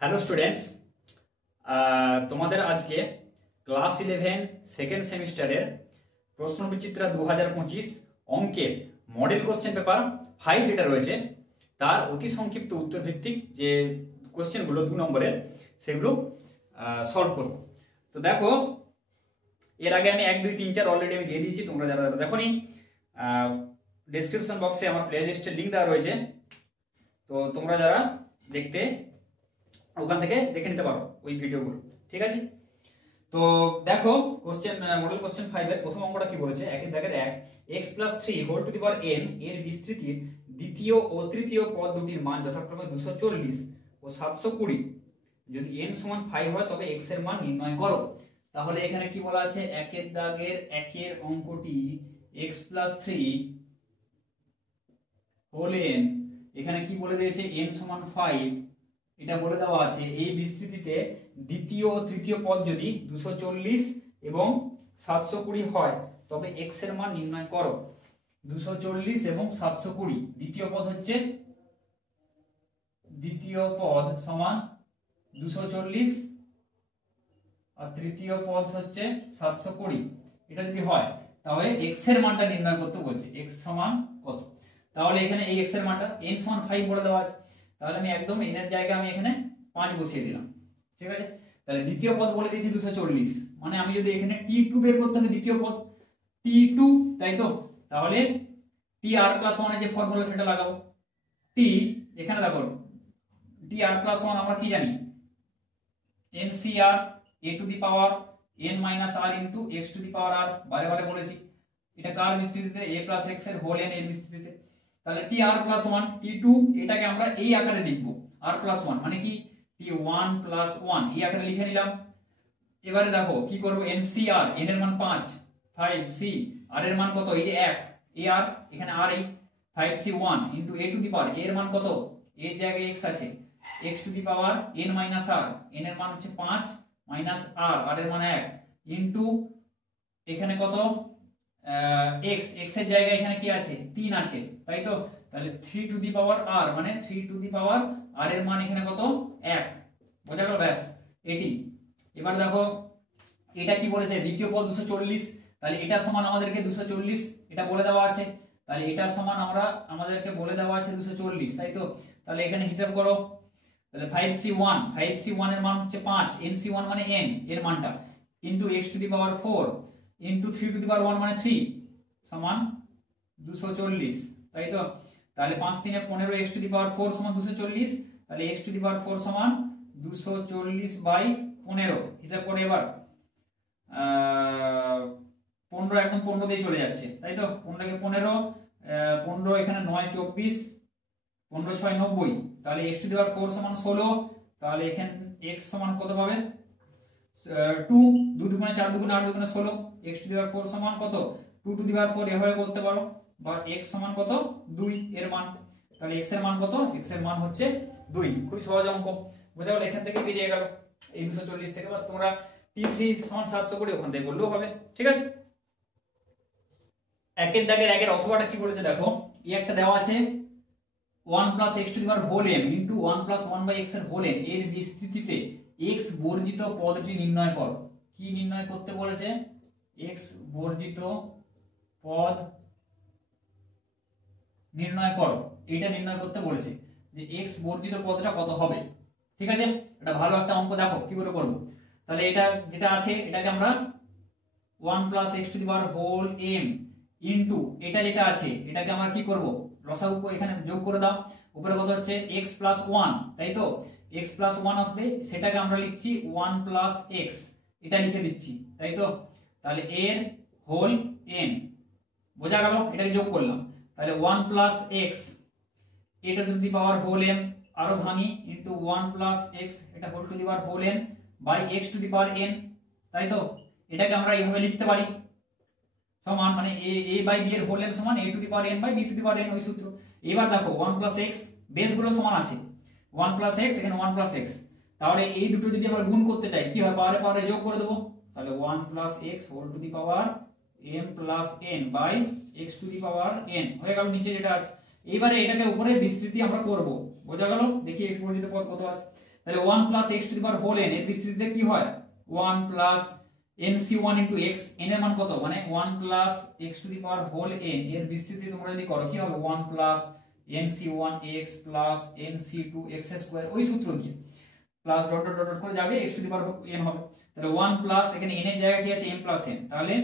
Hello students, তোমাদের আজকে class 11 second সেমিস্টারের প্রশ্নবিচিত্রা 2025 অঙ্কের মডেল কোশ্চেন পেপার 5 যেটা রয়েছে তার অতি সংক্ষিপ্ত উত্তর ভিত্তিক যে কোশ্চেনগুলো 2 নম্বরের সেগুলো সলভ করব। তো দেখো, এর আগে আমি 1 2 3 4 অলরেডি আমি দিয়ে দিয়েছি। তোমরা যারা দেখোনি, ডেসক্রিপশন বক্সে আমার প্লেলিস্টের লিংক দেওয়া রয়েছে, তো তোমরা যারা দেখতে ওখান থেকে দেখে নিতে পারো ওই ভিডিওগুলো, ঠিক আছে? তো দেখো, কোশ্চেন মডেল কোশ্চেন 5 এর প্রথম অঙ্কটা কি বলেছে, একের দাগের 1 x + 3 whole to the power n এর বিস্তৃতির দ্বিতীয় ও তৃতীয় পদ দুটির মান যথাক্রমে 240 ও 720। যদি n সমান 5 হয় তবে x এর মান নির্ণয় করো। তাহলে এখানে কি বলা আছে, একের দাগের একের অঙ্কটি x + 3 হোল n, এখানে কি বলে দিয়েছে n সমান 5, এটা বলে দেওয়া আছে এই বিস্তৃতিতে দ্বিতীয় ও তৃতীয় পদ যদি 240 এবং 720 হয় তবে x এর মান নির্ণয় করো। 240 এবং 720, দ্বিতীয় পদ হচ্ছে, দ্বিতীয় পদ সমান 240 আর তৃতীয় পদ হচ্ছে 720। এটা যদি হয় তাহলে x এর মানটা নির্ণয় করতে বলছে, x সমান কত। তাহলে এখানে এই x এর মানটা n সমান 5 বলে দেওয়া আছে, তাহলে আমি একদম n এর জায়গায় আমি এখানে 5 বসিয়ে দিলাম, ঠিক আছে? তাহলে দ্বিতীয় পদ বলে দিয়েছি 240, মানে আমি যদি এখানে t2 বের করতে হবে, দ্বিতীয় পদ t2, তাই তো? তাহলে tr+1 এর যে ফর্মুলা সেটা লাগাবো। t এখানে দেখো, tr+1 আমরা কি জানি, ncr a to the power n - r into x to the power r, বারে বারে বলেছি। এটা কার বিস্তৃতিতে, a + x এর হোল n এর বিস্তৃতিতে। তাহলে tr+1 t2 এটাকে আমরা এই আকারে লিখব, r+1 মানে কি t1 + 1 এই আকারে লিখে নিলাম। এবারে দেখো কি করব, ncr n এর মান 5, 5c r এর মান কত, এই যে 1 এই r, এখানে r এই 5c 1 into a to the power a এর মান কত, a এর জায়গায় x আছে, x to the power n - r, n এর মান হচ্ছে 5 মাইনাস r, r এর মান 1 ইনটু এখানে কত x, x এর জায়গায় এখানে কি আছে, 3 আছে, তাই তো? তাহলে 3 টু দি পাওয়ার r মানে 3 টু দি পাওয়ার r এর মান এখানে কত, 1। বোঝা গেল? ব্যাস এটি। এবার দেখো এটা কি বলেছে, দ্বিতীয় পদ 240, তাহলে এটা সমান আমাদেরকে 240 এটা বলে দেওয়া আছে, তাহলে এটা সমান আমাদেরকে বলে দেওয়া আছে 240, তাই তো? তাহলে এখানে হিসাব করো, তাহলে 5c1 এর মান হচ্ছে 5, nc1 মানে n এর মানটা, into x to the power 4 into 3 to the power 1 মানে 3 সমান 240, তাই তো? তাহলে 5 3 এ 15, x টু দি পাওয়ার 4 সমান 240, তাহলে x টু দি পাওয়ার 4 সমান 240/15। হিসাব করে এবার 15 একদম 15 দিয়ে চলে যাচ্ছে, তাই তো? 15 কে 15, 15 এখানে 9 24, 15 6 90, তাহলে x টু দি পাওয়ার 4 সমান 16, তাহলে এখানে x সমান কত পাবে, 2, 2 দুগুণে 4 দুগুণে 8 দুগুণে 16, x টু দি পাওয়ার 4 সমান কত, 2 টু দি পাওয়ার 4 এভাবে করতে পারো, বা x সমান কত, 2 এর মান। তাহলে x এর মান কত, x এর মান হচ্ছে 2। খুবই সহজ অঙ্ক, বোঝা গেল? এখান থেকে বেরিয়ে গেল এই 240 থেকে, বা তোমরা t3 সমান 700 করে ওখান থেকে করলেও হবে, ঠিক আছে? একের দাগের একের অথবাটা কি বলেছে দেখো, এই একটা দেওয়া আছে 1 + x to the power whole n into 1 + 1/x এর হোল n এর বিস্তৃতিতে x বর্জিত পদটি নির্ণয় করো। কি নির্ণয় করতে বলেছে, x বর্জিত পদ নির্ণয় করো, এটা নির্ণয় করতে বলেছে যে x বর্জিত পদটা কত হবে, ঠিক আছে? এটা ভালো একটা অঙ্ক, দেখো কি করে করব। তাহলে এটা যেটা আছে এটাকে আমরা 1 + x to the power whole m into এটা যেটা আছে এটাকে আমরা কি করব, লসাগু এখানে যোগ করে দাও। উপরে কত হচ্ছে, x + 1, তাই তো? x + 1 আসবে, সেটাকে আমরা লিখছি 1 + x, এটা লিখে দিচ্ছি, তাই তো? তাহলে এর হোল n, বোঝা গেল? এটাকে যোগ করলাম, তাহলে 1 + x এটা to the power whole m, আরো ভাঙি, ইনটু 1 + x এটা whole to the power whole n by x to the power n, তাই তো? এটাকে আমরা এইভাবে লিখতে পারি, সমান মানে a/b এর হোল n সমান a to the power n by b to the power n, ওই সূত্র। এবার দেখো 1 + x বেসগুলো সমান আছে, 1 + x এখানে 1 + x, তাহলে এই দুটো যদি আমরা গুণ করতে চাই কি হয়, পাওয়ারে পাওয়ারে যোগ করে দেব, তাহলে 1 + x whole to the power m + n by x to the power n হয়ে গেল নিচে যেটা আছে। এবারে এটাকে উপরে বিস্তৃতি আমরা করব, বোঝা গেল? দেখি x বর্জিত পদ কত আছে, তাহলে 1 plus x to the power whole n এর বিস্তৃতিতে কি হয় 1 plus nc1 into x n এর মান কত মানে 1 plus x to the power whole n এর বিস্তৃতি তোমরা যদি করো কি হবে 1 plus nc1 x plus nc2 x square ওই সূত্র দিয়ে প্লাস ডট ডট ডট করে যাবে x to the power n হবে তাহলে 1 প্লাস এখানে n এর জায়গায় কি আছে m প্লাস n তাহলে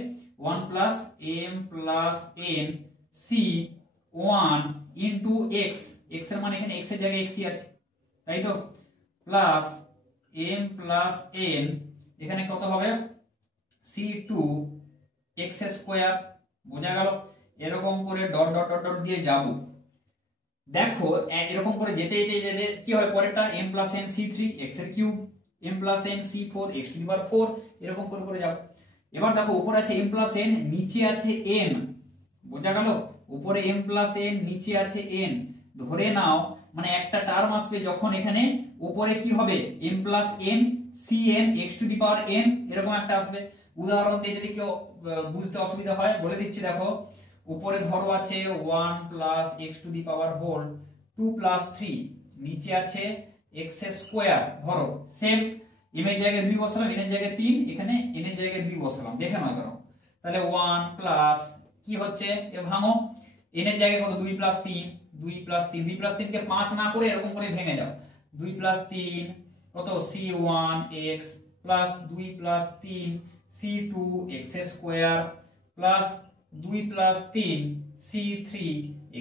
1 plus m plus n c1 into x x এর মান এখানে x এর জায়গায় x ই আছে তাই তো প্লাস m প্লাস n এখানে কত হবে c2 x স্কয়ার বোঝা গেল এরকম করে ডট ডট ডট ডট দিয়ে যাব দেখো এরকম করে যেতে যেতে যেতে কি হয় পরেরটা m plus n c3 x এর cube m plus n c4 x to the power 4 এরকম করে করে যাব এবার দেখো উপরে আছে m প্লাস n নিচে আছে n বোঝা গেল উপরে m প্লাস n নিচে আছে n ধরে নাও মানে একটা টার্ম আসবে যখন এখানে উপরে কি হবে m plus n cn x to the power n এরকম একটা আসবে উদাহরণ দিয়ে যদি কেউ বুঝতে অসুবিধা হয় বলে দিচ্ছি দেখো উপরে ধরো আছে 1 plus x to the power whole 2 plus 3 নিচে আছে x স্কয়ার ধরো সেম m এর জায়গায় 2 বসালাম n এর জায়গায় 3 এখানে n এর জায়গায় 2 বসালাম দেখে নাও এবার তাহলে 1 প্লাস কি হচ্ছে এ ভাঙো n এর জায়গায় কত 2 প্লাস 3 2 প্লাস 3 2 প্লাস 3 কে 5 না করে এরকম করে ভেঙে যাও 2 প্লাস 3 কত c1 x plus 2 plus 3 c2 x square plus 2 plus 3 c3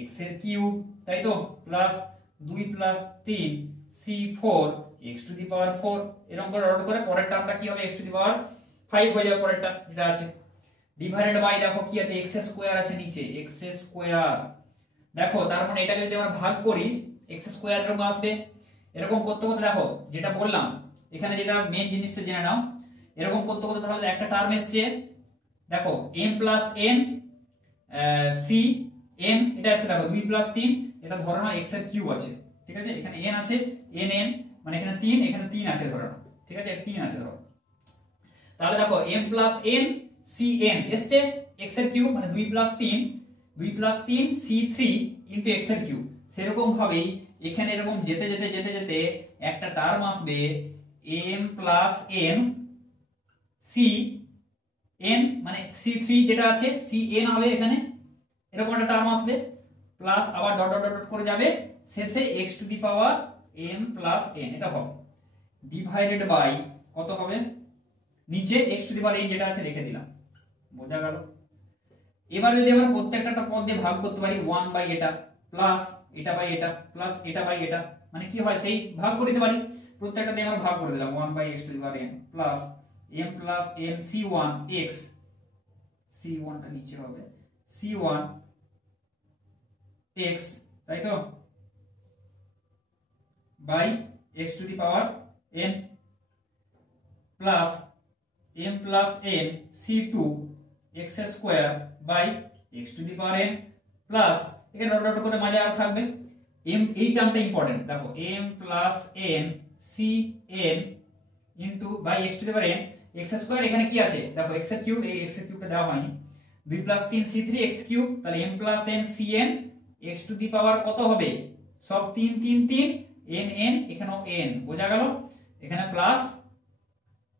x এর কিউব তাই তো plus 2 plus 3 c4 x to the power 4 এরকম করে ডট করে পরের টার্মটা কি হবে x টু দি পাওয়ার 5 হয়ে যাবে পরেরটা যেটা আছে ডিভাইডেড বাই দেখো কি আছে x স্কয়ার আছে নিচে x স্কয়ার দেখো তার মানে এটাকে যদি আমরা ভাগ করি x স্কয়ার এরকম আসবে এরকম করতে করতে দেখো যেটা বললাম এখানে যেটা মেইন জিনিসটা জেনে নাও এরকম করতে করতে তাহলে একটা টার্ম এসেছে দেখো m plus n c n এটা আছে দেখো 2 প্লাস 3 এটা ধরো না x এর কিউব আছে ঠিক আছে এখানে n আছে n n মানে এখানে 3 এখানে 3 আছে ধরো না ঠিক আছে 3 আছে ধরো তাহলে দেখো m plus n c n এসছে x এর কিউব মানে 2 প্লাস 3 c3 ইনটু x এর কিউব সেরকম ভাবেই এখানে এরকম যেতে যেতে যেতে যেতে একটা টার্ম আসবে m plus n c n মানে c3 যেটা আছে cn হবে এখানে এরকম একটা টার্ম আসবে প্লাস আবার ডট ডট ডট করে যাবে শেষে x to the power m plus n এটা হবে ডিভাইডেড বাই কত হবে নিচে x to the power n যেটা আছে রেখে দিলাম বোঝা গেল এবার যদি আমরা প্রত্যেকটা একটা পদ দিয়ে ভাগ করতে পারি 1 বাই এটা প্লাস এটা বাই এটা প্লাস এটা বাই এটা মানে কি হয় সেই ভাগ করে দিতে পারি প্রত্যেকটা দিয়ে আমরা ভাগ করে দিলাম 1 by x to the power n plus m plus n c1 x c1 টা নিচে হবে c1 x তাই তো by x to the power n plus m plus n c2 x square by x to the power n plus এখানে dot dot করে মাঝে আর থাকবে m এই টার্মটা ইম্পর্টেন্ট দেখো m plus n cn into by x to the power n x square এখানে কি আছে দেখো x এর কিউব এই x এর কিউবটা দেওয়া হয়নি 2 প্লাস 3 c3 x কিউব তাহলে m plus n cn x to the power কত হবে সব 3 3 3 n n এখানেও n বোঝা গেল এখানে প্লাস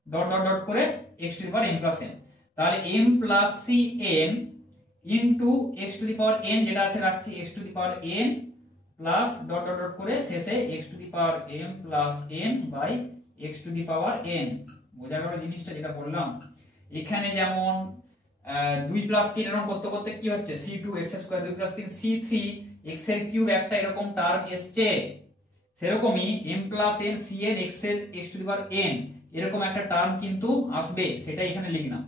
ডট ডট ডট করে x to the power n plus n তাহলে m plus cn into x to the power n যেটা আছে রাখছি x to the power n plus dot dot dot করে শেষে x to the power m plus n by x to the power n বোঝা গেল জিনিসটা যেটা বললাম এখানে যেমন 2 প্লাস 3 এরকম করতে করতে কি হচ্ছে c2 x square 2 plus 3 c3 x এর কিউব একটা এরকম টার্ম এসছে সেরকমই m plus n cn x এর x to the power n এরকম একটা টার্ম কিন্তু আসবে সেটা এখানে লিখলাম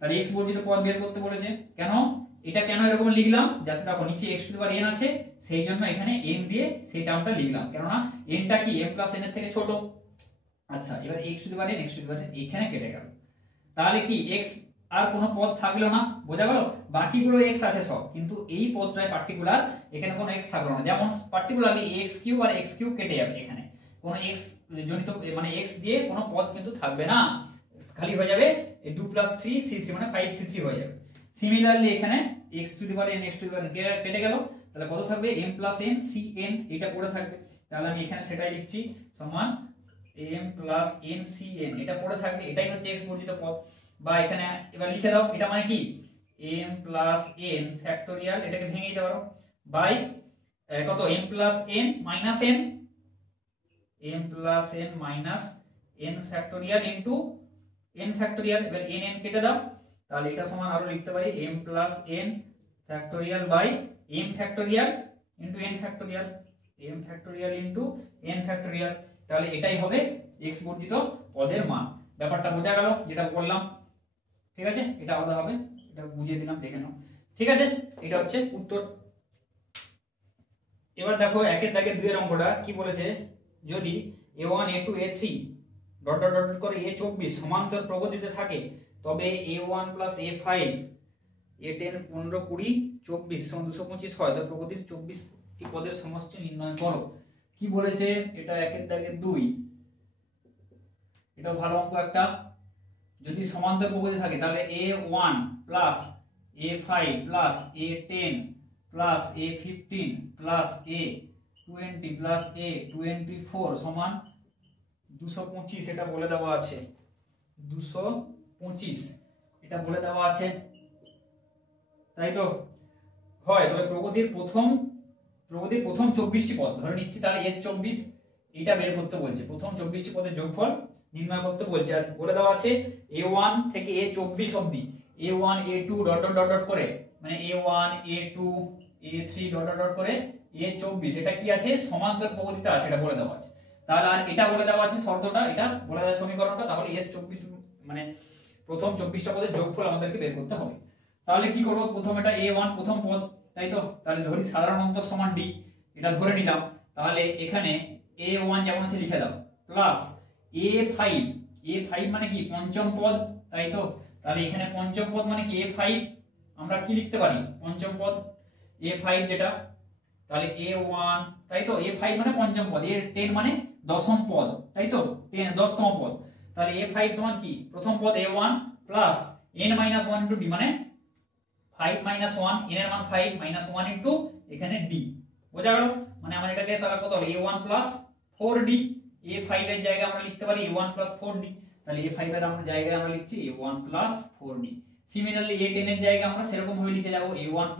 তাহলে x বর্জিত পদ বের করতে বলেছে কেন এটা কেন এরকম লিখলাম যাতে দেখো নিচে x to the power n আছে সেই জন্য এখানে n দিয়ে সেই টার্মটা লিখলাম কেন না n টা কি m প্লাস n এর থেকে ছোট আচ্ছা এবার x to the power n x to the power n এখানে কেটে গেল তাহলে কি x আর কোনো পদ থাকলো না বোঝা গেল বাকিগুলো x আছে সব কিন্তু এই পদটায় পার্টিকুলার এখানে কোনো x থাকলো না যেমন পার্টিকুলারলি x কিউব আর x কিউব কেটে যাবে এখানে কোনো x জনিত মানে x দিয়ে কোনো পদ কিন্তু থাকবে না খালি হয়ে যাবে 2 প্লাস 3 c3 মানে 5 c3 হয়ে যাবে সিমিলারলি এখানে x to the power n x to the power n কেটে গেল তাহলে কত থাকবে m প্লাস n cn এটা পড়ে থাকবে তাহলে আমি এখানে সেটাই লিখছি সমান m প্লাস ncn এটা পড়ে থাকবে, এটাই হচ্ছে x বর্জিত পদ। বা এখানে এবার লিখে দাও, এটা মানে কি m প্লাস n ফ্যাক্টোরিয়াল, এটাকে ভেঙে দিতে পারো বাই কত m plus n minus n, m plus n minus n factorial into n factorial. এবার n n কেটে দাও, তাহলে এটা সমান আরো লিখতে পারি m plus n factorial by m factorial into n factorial, m factorial into n factorial. তাহলে এটাই হবে x বর্জিত পদের মান। ব্যাপারটা বোঝা গেল যেটা বললাম? ঠিক আছে, এটা আলাদা হবে, এটা বুঝিয়ে দিলাম, দেখে নাও। ঠিক আছে, এটা হচ্ছে উত্তর। এবার দেখো একের দাগের 2 এর অঙ্কটা কি বলেছে, যদি a1 a2 a3 dot dot dot করে a24 সমান্তর প্রগতিতে থাকে তবে a1 প্লাস a5 a10 15 20 24 সমান 225 হয়, তো প্রগতির 24টি পদের সমষ্টি নির্ণয় করো। কি বলেছে এটা একের দাগের 2, এটা ভালো অঙ্ক একটা। যদি সমান্তর প্রগতি থাকে তাহলে a1 plus a5 plus a10 plus a15 plus a20 plus a24 সমান 225, এটা বলে দেওয়া আছে 225, এটা বলে দেওয়া আছে, তাই তো হয়। তবে প্রগতির প্রথম 24টি পদ ধরে নিচ্ছি, তাহলে s24 এটা বের করতে বলছে, প্রথম 24টি পদের যোগফল নির্ণয় করতে বলছে। আর বলে দেওয়া আছে a1 থেকে a24 অবধি a1 a2 dot dot dot করে, মানে a1 a2 a3 dot dot dot করে a24, এটা কি আছে সমান্তর প্রগতিতে আছে, এটা বলে দেওয়া আছে। তাহলে আর এটা বলে দেওয়া আছে শর্তটা, এটা বলে দেওয়া সমীকরণটা, তাহলে s24 মানে প্রথম 24টা পদের যোগফল আমাদেরকে বের করতে হবে। তাহলে কি করব, প্রথম এটা a1 প্রথম পদ, তাই তো, তাহলে ধরি সাধারণ অন্তর সমান d, এটা ধরে নিলাম। তাহলে এখানে a1 যেমন আছে লিখে দাও প্লাস a5 মানে কি পঞ্চম পদ, তাই তো, তাহলে এখানে পঞ্চম পদ মানে কি a5, আমরা কি লিখতে পারি পঞ্চম পদ a5 যেটা, তাহলে a1, তাই তো, a5 মানে পঞ্চম পদ, a10 মানে দশম পদ, তাই তো, 10তম পদ। তাহলে a5 সমান কি প্রথম পদ a1 প্লাস n - 1 * d মানে 5 - 1, n এর মান 5 - 1 ইনটু এখানে d, বোঝা গেল? মানে আমরা এটাকে তাহলে কত হলো a1 4d, a5 এর জায়গায় আমরা লিখতে পারি a1 4d, তাহলে a5 এর আমরা জায়গায় আমরা লিখছি a1 4d। সিমিলারলি a10 এর জায়গায় আমরা সেরকম ভাবে লিখে যাব a1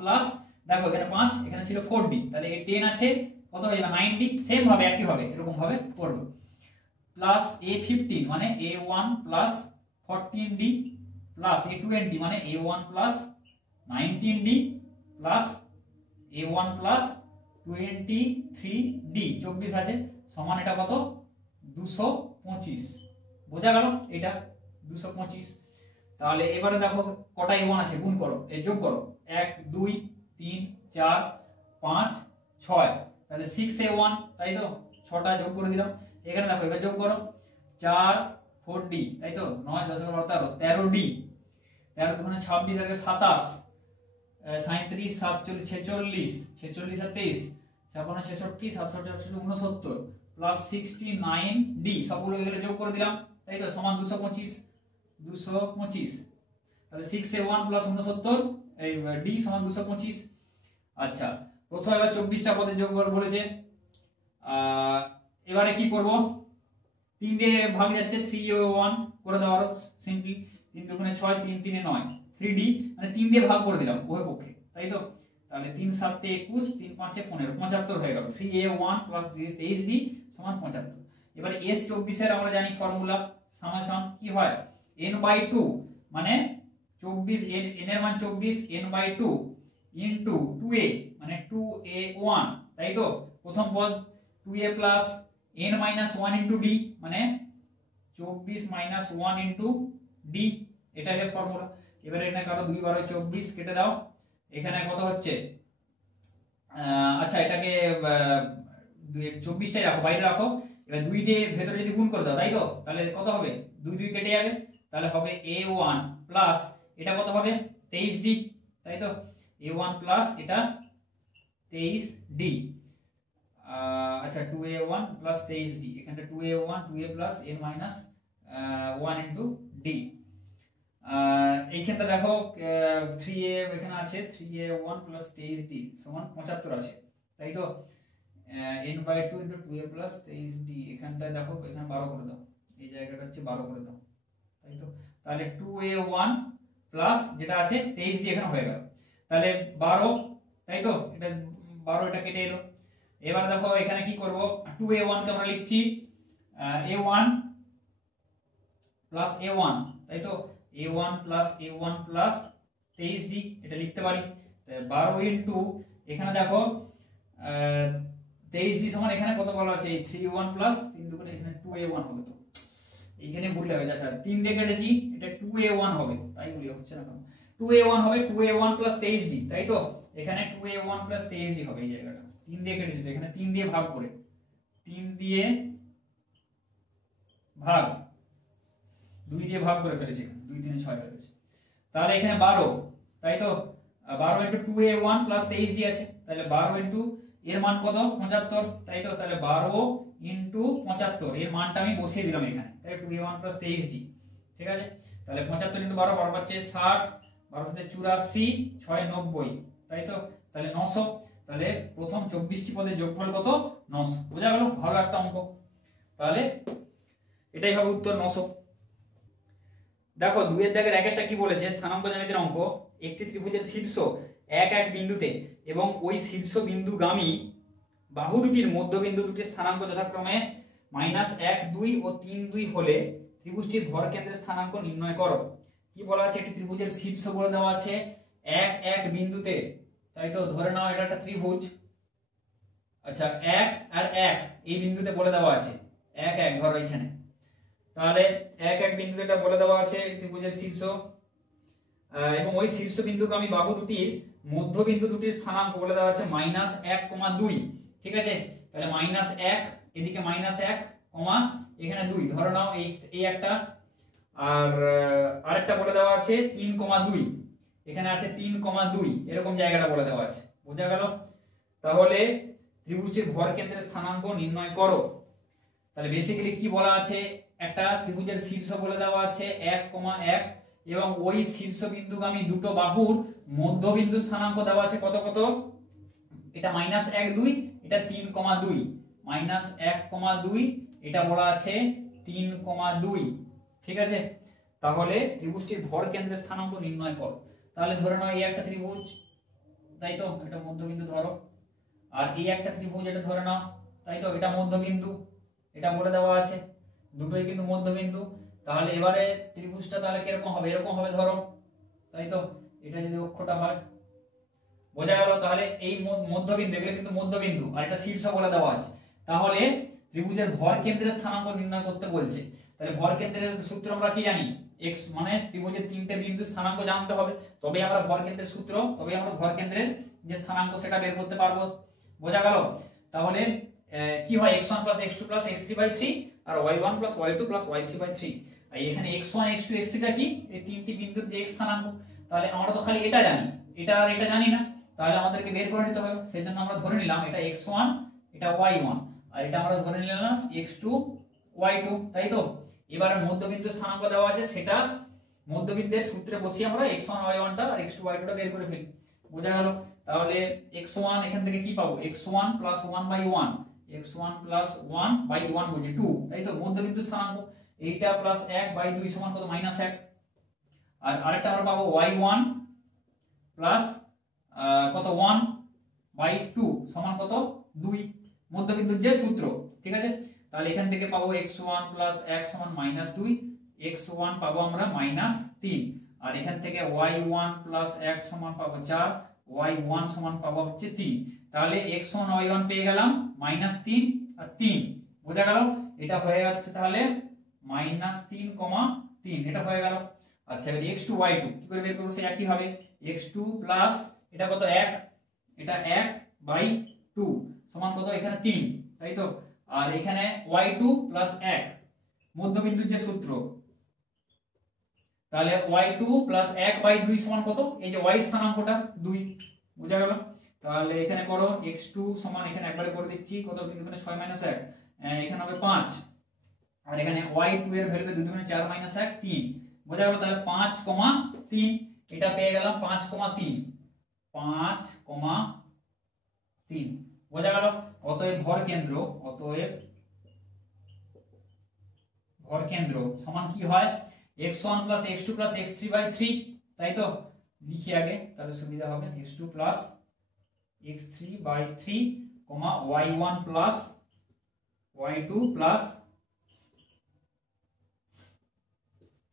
দেখো এখানে 5, এখানে ছিল 4d, তাহলে a10 আছে কত হয়ে যাবে 9d, সেম ভাবে একই ভাবে এরকম ভাবে করব। প্লাস a15 মানে a1 14d প্লাস a20 মানে a1 19d plus a1 23d 24 আছে সমান এটা কত 225, বোঝা গেল? এটা 225। তাহলে এবারে দেখো কটা a1 আছে গুণ করো, এই যোগ করো 1 2 3 4 5 6, তাহলে 6a1, তাই তো, 6টা যোগ করে দিলাম। এখানে দেখো এবার যোগ করো 4 4d, তাই তো, 9 10 11 12 13d, 13 দুগুণে 26 আর 27 37 47 46 46 আর 23 56 66 67 68 69 প্লাস 69d, সবগুলো এগুলো যোগ করে দিলাম, তাই তো, সমান 225। তাহলে 6a1 প্লাস 69 এই d সমান 225। আচ্ছা, প্রথমে এবার 24টা পদের যোগফল বলেছে, এবারে কি করব, 3 দিয়ে ভাগ যাচ্ছে, 3a1 করে দাও, আরো সিম্পলি 3 দুগুণে 6 3 3 9 3d, মানে 3 দিয়ে ভাগ করে দিলাম উভয় পক্ষে, তাই তো, তাহলে 3 7 21 3 5 15 75 হয়ে গেল, 3a1 প্লাস 23d সমান 75। এবারে s24 এর আমরা জানি ফর্মুলা, সামেশন কি হয় n/2 মানে 24 n এর মান 24 n/2 ইনটু 2a মানে 2a1, তাই তো, প্রথম পদ 2a plus n - 1 into d মানে 24 - 1 ইনটু d, এটা হলো ফর্মুলা। এবারে এখানে কাটো 2 বার 24 কেটে দাও, এখানে কত হচ্ছে, আচ্ছা এটাকে 24টাই রাখো, বাইরে রাখো। এবার 2 দিয়ে ভেতরে যদি গুণ করে দাও, তাই তো, তাহলে কত হবে 2 2 কেটে যাবে, তাহলে হবে a1 প্লাস এটা কত হবে 23d, তাই তো, a1 প্লাস এটা 23d, আচ্ছা 2a1 প্লাস 23d, এখানে 2a1 2a plus n minus 1 into d। এইখানটা দেখো 3a এখানে আছে 3a1 প্লাস 23d সমান 75 আছে, তাই তো, n/2 * 2a + 23d, এখানটায় দেখো এখানে 12 করে দাও, এই জায়গাটা হচ্ছে 12 করে দাও, তাই তো। তাহলে 2a1 প্লাস যেটা আছে 23d এখানে হয়ে গেল, তাহলে 12, তাই তো, এটা 12 এটা কেটে এলো। এবার দেখো এখানে কি করব, 2a1 কে আমরা লিখছি a1 প্লাস a1, তাই তো, a1 plus a1 plus 23d এটা লিখতে পারি। 12 ইনটু এখানে দেখো 23d সমান এখানে কত বলা আছে, এই 3a1 প্লাস 3 দুগুণে এখানে 2a1 হবে, তো এইখানে ভুল হয়ে যাচ্ছে, 3 দিয়ে কেটেছি, এটা 2a1 হবে, তাই বলি হচ্ছে না কেন, 2a1 হবে 2a1 প্লাস 23d, তাই তো, এখানে 2a1 প্লাস 23d হবে এই জায়গাটা, 3 দিয়ে কেটেছি, এখানে 3 দিয়ে ভাগ করে, 3 দিয়ে ভাগ 2 দিয়ে ভাগ করে ফেলেছি, 2 3 6 হয়ে গেছে, তাহলে এখানে 12, তাই তো, 12 ইনটু 2a1 প্লাস 23d আছে, তাহলে 12 ইনটু এর মান কত 75, তাই তো, তাহলে 12 ইনটু 75 এর মানটা আমি বসিয়ে দিলাম এখানে, তাই 2a1 প্লাস 23d, ঠিক আছে। তাহলে 75 ইনটু 12 12 পাচ্ছে 60, 12 সাথে 84, 6 90, তাই তো, তাহলে 900, তাহলে প্রথম 24টি পদের যোগফল কত 900, বোঝা গেল, ভালো একটা অঙ্ক, তাহলে এটাই হবে উত্তর 900। দেখো 2 এর দাগের একটা কি বলেছে, স্থানাঙ্ক জ্যামিতির অঙ্ক, একটি ত্রিভুজের শীর্ষ এক এক বিন্দুতে এবং ওই শীর্ষ বিন্দুগামী বাহু দুটির মধ্যবিন্দু দুটির স্থানাঙ্ক যথাক্রমে -1 2 ও 3 2 হলে ত্রিভুজটির ভর কেন্দ্রের স্থানাঙ্ক নির্ণয় করো। কি বলা আছে, একটি ত্রিভুজের শীর্ষ বলে দেওয়া আছে এক এক বিন্দুতে, তাই তো, ধরে নাও এটা একটা ত্রিভুজ, আচ্ছা 1 আর 1 এই বিন্দুতে বলে দেওয়া আছে, 1 1 ধরো এখানে, তাহলে 1 1 বিন্দুতে এটা বলে দেওয়া আছে ত্রিভুজের শীর্ষ, এবং ওই শীর্ষ বিন্দুগামী বাহু দুটির মধ্যবিন্দু দুটির স্থানাঙ্ক বলে দেওয়া আছে -1, 2, ঠিক আছে, তাহলে -1 এদিকে -1, এখানে 2, ধরে নাও এই একটা, আর আরেকটা বলে দেওয়া আছে 3, 2, এখানে আছে 3, 2, এরকম জায়গাটা বলে দেওয়া আছে, বোঝা গেল। তাহলে ত্রিভুজটির ভর কেন্দ্রের স্থানাঙ্ক নির্ণয় করো। তাহলে বেসিক্যালি কি বলা আছে, একটা ত্রিভুজের শীর্ষ বলে দেওয়া আছে 1, 1 এবং ওই শীর্ষ বিন্দুগামী দুটো বাহুর মধ্যবিন্দু স্থানাঙ্ক দেওয়া আছে কত কত, এটা -1 2, এটা 3, 2, -1, 2, এটা বলা আছে 3, 2, ঠিক আছে। তাহলে ত্রিভুজটির ভর কেন্দ্রের স্থানাঙ্ক নির্ণয় করো। তাহলে ধরে নাও এই একটা ত্রিভুজ, তাই তো, এটা মধ্যবিন্দু ধরো, আর এই একটা ত্রিভুজ এটা ধরে নাও, তাই তো, এটা মধ্যবিন্দু, এটা বলে দেওয়া আছে, দুটোই কিন্তু মধ্যবিন্দু। তাহলে এবারে ত্রিভুজটা তাহলে কিরকম হবে, এরকম হবে ধরো, তাই তো, এটা যদি অক্ষটা হয়, বোঝা গেল। তাহলে এই মধ্যবিন্দু, এগুলো কিন্তু মধ্যবিন্দু, আর এটা শীর্ষ বলে দেওয়া আছে। তাহলে ত্রিভুজের ভর কেন্দ্রের স্থানাঙ্ক নির্ণয় করতে বলছে। তাহলে ভর কেন্দ্রের সূত্র আমরা কি জানি, x, মানে ত্রিভুজের তিনটে বিন্দু স্থানাঙ্ক জানতে হবে, তবে আমরা ভর কেন্দ্রের সূত্র, তবে আমরা ভর কেন্দ্রের যে স্থানাঙ্ক সেটা বের করতে পারবো, বোঝা গেল। তাহলে কি হয়, x1 + x2 + x3/3 আর y1 + y2 + y3/3, আর এখানে x1 x2 x3 টা কি, এই তিনটি বিন্দুর যে x স্থানাঙ্ক। তাহলে আমরা তো খালি এটা জানি, এটা আর এটা জানি না, তাহলে আমাদেরকে বের করে নিতে হবে। সেজন্য আমরা ধরে নিলাম এটা x1, এটা y1, আর এটা আমরা ধরে নিলাম x2 y2, তাই তো। এবারে মধ্যবিন্দু স্থানাঙ্ক দেওয়া আছে, সেটা মধ্যবিন্দুর সূত্রে বসিয়ে আমরা x1 y1 টা আর x2 y2 টা বের করে ফেলি, বোঝা গেল। তাহলে x1 এখান থেকে কি পাবো, x1 + 1/1, x1 + 1/1 বুঝি 2, তাই তো, মধ্যবিন্দু স্থানাঙ্ক। এইটা + 1/2 সমান কত, -1, আর আরেকটা আমরা পাবো y1 প্লাস কত 1/2 সমান কত 2, মধ্যবিন্দুর যে সূত্র, ঠিক আছে। তাহলে এখান থেকে পাবো x1 + 1 সমান -2, x1 পাবো আমরা -3, আর এখান থেকে y1 + 1 সমান পাবো 4, y1 সমান পাবো হচ্ছে 3। তাহলে x1 y1 পেয়ে গেলাম -3 আর 3, বোঝা গেল। এটা হয়ে যাচ্ছে তাহলে -3, এটা হয়ে গেল। আচ্ছা, এবার x2 y2 কি করে বের করব, সে একই হবে, x2 প্লাস এটা কত 1, এটা 1/2 সমান কত, এখানে 3, তাই তো, আর এখানে y2 + 1 মধ্যবিন্দুর যে সূত্র, তাহলে y2 + 1/2 সমান কত, এই যে y স্থানাঙ্কটা 2, বোঝা গেল। তাহলে এখানে করো x2 সমান, এখানে একবারে করে দিচ্ছি, কত 3 দুগুণে 6 - 1, এখানে হবে 5, আর এখানে y2 এর ভ্যালু 2 দুগুণে 4 - 1 3, বোঝা গেল। তাহলে 5, 3 এটা পেয়ে গেলাম 5, 3, 5, 3, বোঝা গেল। অতএব ভর কেন্দ্র সমান কি হয় x1 + x2 + x3/3, তাই তো? লিখি আগে তাহলে সুবিধা হবে। x2 + x3/3, y1 + y2 +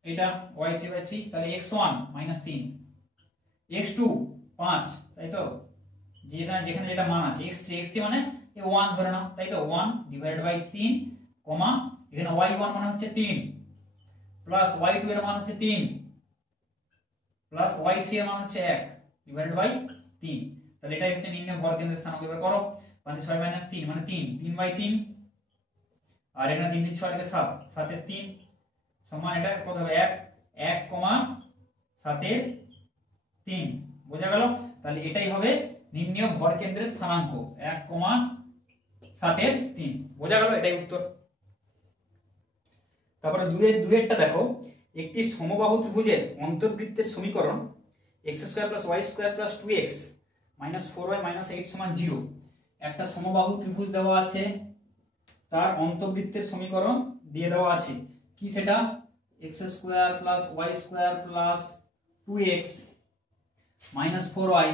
এটা y3/3, তাহলে x1 -3, x2 5, তাই তো? যেখানে যেটা মান আছে x3 মানে 1 ধরে নাও, তাই তো? 1 / 3, এখানে y1 মানে হচ্ছে 3 প্লাস y2 এর মান হচ্ছে 3 প্লাস y3 এর মান হচ্ছে 1 /3, তাহলে এটাই হচ্ছে নির্ণয় ভর কেন্দ্রের স্থানাঙ্ক। এবার করো 5 6 - 3 মানে 3 3/3, আর এখানে 3 3 6 7 7 এর 3 সমান এটা কত হবে 1 1, 7 এর 3, বোঝা গেল? তাহলে এটাই হবে নির্ণয় ভর কেন্দ্রের স্থানাঙ্ক 1, 7 এর 3, বোঝা গেল? এটাই উত্তর। তারপরে দুয়েরটা দেখো, একটি সমবাহু ত্রিভুজের অন্তর্বৃত্তের সমীকরণ x² + y² + 2x - 4y - 8 = 0। একটা সমবাহু ত্রিভুজ দেওয়া আছে, তার অন্তর্বৃত্তের সমীকরণ দিয়ে দেওয়া আছে, কি সেটা? x² + y² + 2x - 4y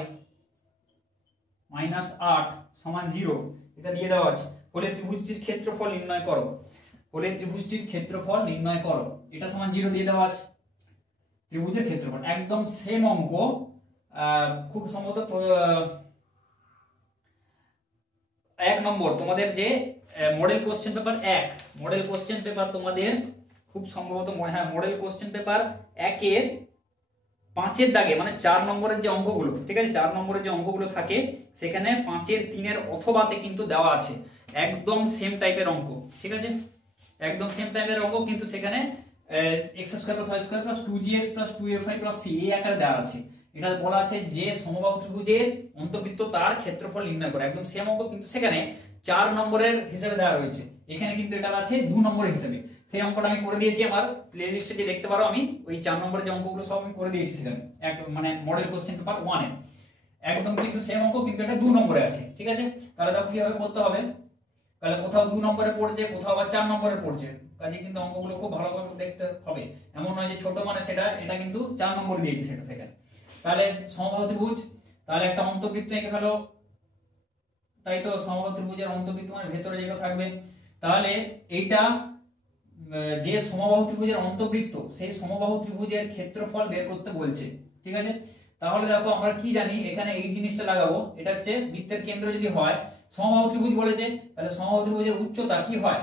- 8 = 0, এটা দিয়ে দেওয়া আছে। বলে ত্রিভুজটির ক্ষেত্রফল নির্ণয় করো। এটা সমান 0 দিয়ে দেওয়া আছে। ত্রিভুজের ক্ষেত্রফল একদম সেম অঙ্ক, খুব সম্ভবত 1 নম্বর তোমাদের যে model question paper 1, model question paper তোমাদের খুব সম্ভবত মডেল কোশ্চেন পেপার 1 এর 5 এর দাগে মানে 4 নম্বরের যে অঙ্কগুলো, ঠিক আছে, 4 নম্বরের যে অঙ্কগুলো থাকে সেখানে 5 এর 3 এর অথবাতে কিন্তু দেওয়া আছে একদম সেম টাইপের অঙ্ক, ঠিক আছে? একদম সেম টাইপের অঙ্ক, কিন্তু সেখানে x² + y² + 2gx + 2fy + c এই আকারে দেওয়া আছে। এটা বলা আছে যে সমবাহু ত্রিভুজের অন্তর্বৃত্ত তার ক্ষেত্রফল নির্ণয় করে। একদম সেম অঙ্ক, কিন্তু সেখানে 4 নম্বরের হিসেবে দেওয়া রয়েছে, এখানে কিন্তু এটা আছে 2 নম্বরের হিসেবে। সেই অঙ্কটা আমি করে দিয়েছি আমার প্লেলিস্টে, যে দেখতে পারো আমি ওই 4 নম্বরের যে অঙ্কগুলো সব আমি করে দিয়েছি সেখানে, মানে মডেল কোশ্চেন পেপার 1 এ একদম কিন্তু সেম অঙ্ক, কিন্তু এটা 2 নম্বরে আছে, ঠিক আছে? তাহলে দেখো কিভাবে করতে হবে। তাহলে কোথাও 2 নম্বরে পড়ছে, কোথাও আবার 4 নম্বরে পড়ছে, কাজে কিন্তু অঙ্কগুলো খুব ভালোভাবে দেখতে হবে। এমন নয় যে ছোট মানে এটা কিন্তু 4 নম্বর দিয়েছি সেটা সেখানে। তাহলে সমবাহু ত্রিভুজ, তাহলে একটা অন্তর্বৃত্ত এঁকে ফেলো, তাই তো? সমবাহু ত্রিভুজের অন্তর্বৃত্ত মানে ভেতরে যেটা থাকবে, তাহলে এইটা যে সমবাহু ত্রিভুজের অন্তর্বৃত্ত, সেই সমবাহু ত্রিভুজের ক্ষেত্রফল বের করতে বলছে, ঠিক আছে? তাহলে দেখো আমরা কি জানি, এখানে এই জিনিসটা লাগাবো, এটা হচ্ছে বৃত্তের কেন্দ্র যদি হয়, সমবাহু ত্রিভুজ বলেছে, তাহলে সমবাহু ত্রিভুজের উচ্চতা কি হয়?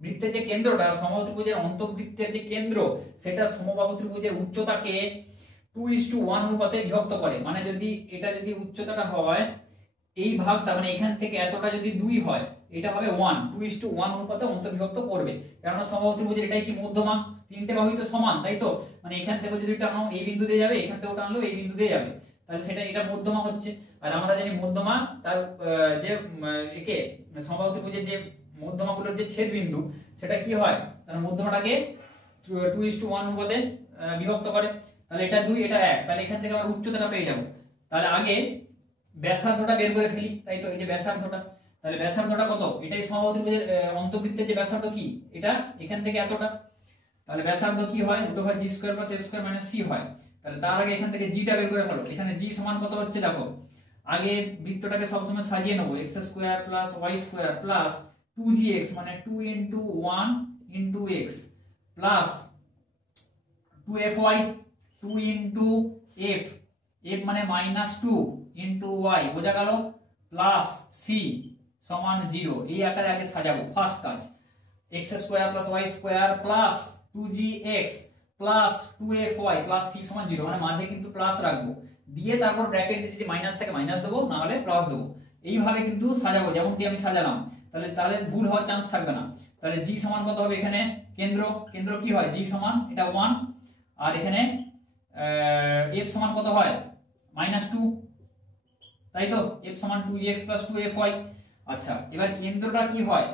বৃত্তের যে কেন্দ্রটা, সমবাহু ত্রিভুজের অন্তর্বৃত্তের যে কেন্দ্র, সেটা সমবাহু ত্রিভুজের উচ্চতাকে 2:1 অনুপাতে বিভক্ত করে। মানে যদি উচ্চতাটা হয় এই ভাগটা, মানে এখান থেকে এতটা যদি 2 হয়, এটা হবে 1, 2:1 অনুপাতে অন্তর্বিভক্ত করবে। কারণ সমবাহু ত্রিভুজের এটাই কি মধ্যমা, তিনটে বাহুই তো সমান, তাই তো? মানে এখান থেকে যদি টানো এই বিন্দু দিয়ে যাবে, এখান থেকে টানলো এই বিন্দু দিয়ে যাবে, তাহলে এটা মধ্যমা হচ্ছে। আর আমরা জানি মধ্যমা তার যে একে সমবাহু ত্রিভুজের যে মধ্যমাগুলোর যে ছেদ বিন্দু, সেটা কি হয়, তার মধ্যমাটাকে 2:1 অনুপাতে বিভক্ত করে। তাহলে এটা 2, এটা 1, তাহলে এখান থেকে আমরা উচ্চতাটা পেয়ে যাব। তাহলে আগে ব্যাসার্ধটা বের করে ফেলি, তাই তো? এই যে ব্যাসার্ধটা, তাহলে ব্যাসার্ধটা কত? এটাই সমবাহু ত্রিভুজের অন্তর্বৃত্তের যে ব্যাসার্ধ কি, এটা এখান থেকে এতটা। তাহলে ব্যাসার্ধ কি হয়, √g² + f² - c হয়। তাহলে তার আগে এখান থেকে জিটা বের করে ফেলো। এখানে জি সমান কত হচ্ছে দেখো, আগে বৃত্তটাকে সবসময় সাজিয়ে নেবো, x² + y² + 2gx মানে 2 × 1 × x plus 2fy 2 × f, f মানে -2 × y, বোঝা গেল? প্লাস c সমান 0। এই আকারে আগে সাজাবো, ফার্স্ট কাজ। x² + y² + 2gx + 2fy + c সমান 0, মানে মাঝে কিন্তু প্লাস রাখবো, দিয়ে তারপর ব্র্যাকেটে যদি মাইনাস থাকে মাইনাস দেবো, না হলে প্লাস দেবো। এইভাবে কিন্তু সাজাবো, যেমনটি আমি সাজালাম, তাহলে ভুল হওয়ার চান্স থাকবে না। তাহলে g সমান কত হবে, এখানে কেন্দ্র কি হয়, g সমান এটা 1, আর এখানে f সমান কত হয়, -2, তাই তো? f সমান 2gx + 2fy। আচ্ছা, এবার কেন্দ্রটা কি হয়,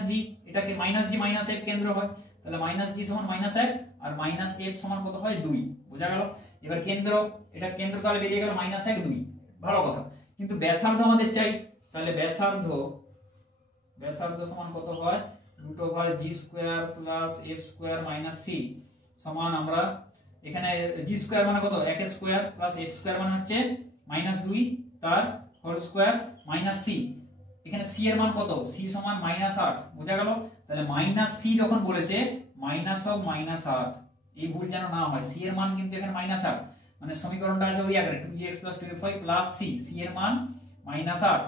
-g, এটাকে -g - f কেন্দ্র হয়, তাহলে -g সমান -1, আর -f সমান কত হয়, 2, বোঝা গেল? এবার এটা কেন্দ্র তাহলে বেরিয়ে গেল -1 2, ভালো কথা। কিন্তু ব্যাসার্ধ আমাদের চাই, তাহলে ব্যাসার্ধ ব্যাসার্ধ সমান কত হয় √g² + f² - c সমান আমরা এখানে g² মানে কত 1² + f² মানে হচ্ছে -2 তার হোল স্কয়ার - c এখানে c এর মান কত c সমান -8 বোঝা গেল। তাহলে -c যখন বলেছে -8 এই ভুল যেন না হয়, c এর মান কিন্তু এখানে -8 মানে সমীকরণটা আছে ওই আকারে 2gx + 2fy + c c এর মান -8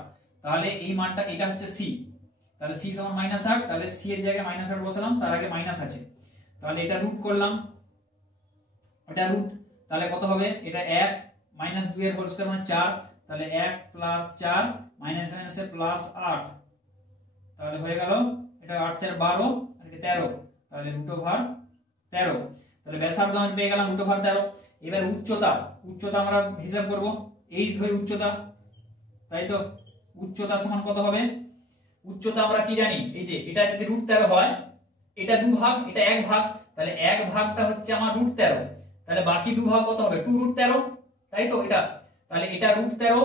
তাহলে এই মানটা এটা হচ্ছে c তাহলে c সমান -8 তাহলে c এর জায়গায় -8 বসালাম তার আগে মাইনাস আছে তাহলে এটা রুট করলাম এটা রুট তাহলে কত হবে এটা 1 -2 এর হোল স্কয়ার মানে 4 তাহলে 1 + 4 মাইনাস মাইনাসে +8 তাহলে হয়ে গেল এটা 8 4 12 আর এটা 13 তাহলে √13 তাহলে ব্যাসার্ধ আমরা পেয়ে গেলাম √13। এবার উচ্চতা আমরা হিসাব করব h ধরে উচ্চতা তাই তো উচ্চতা সমান কত হবে উচ্চতা আমরা কি জানি এই যে এটা যদি √13 হয় এটা 2 ভাগ এটা 1 ভাগ তাহলে 1 ভাগটা হচ্ছে আমার √13 তাহলে বাকি 2 ভাগ কত হবে 2√13 তাই তো এটা তাহলে এটা √13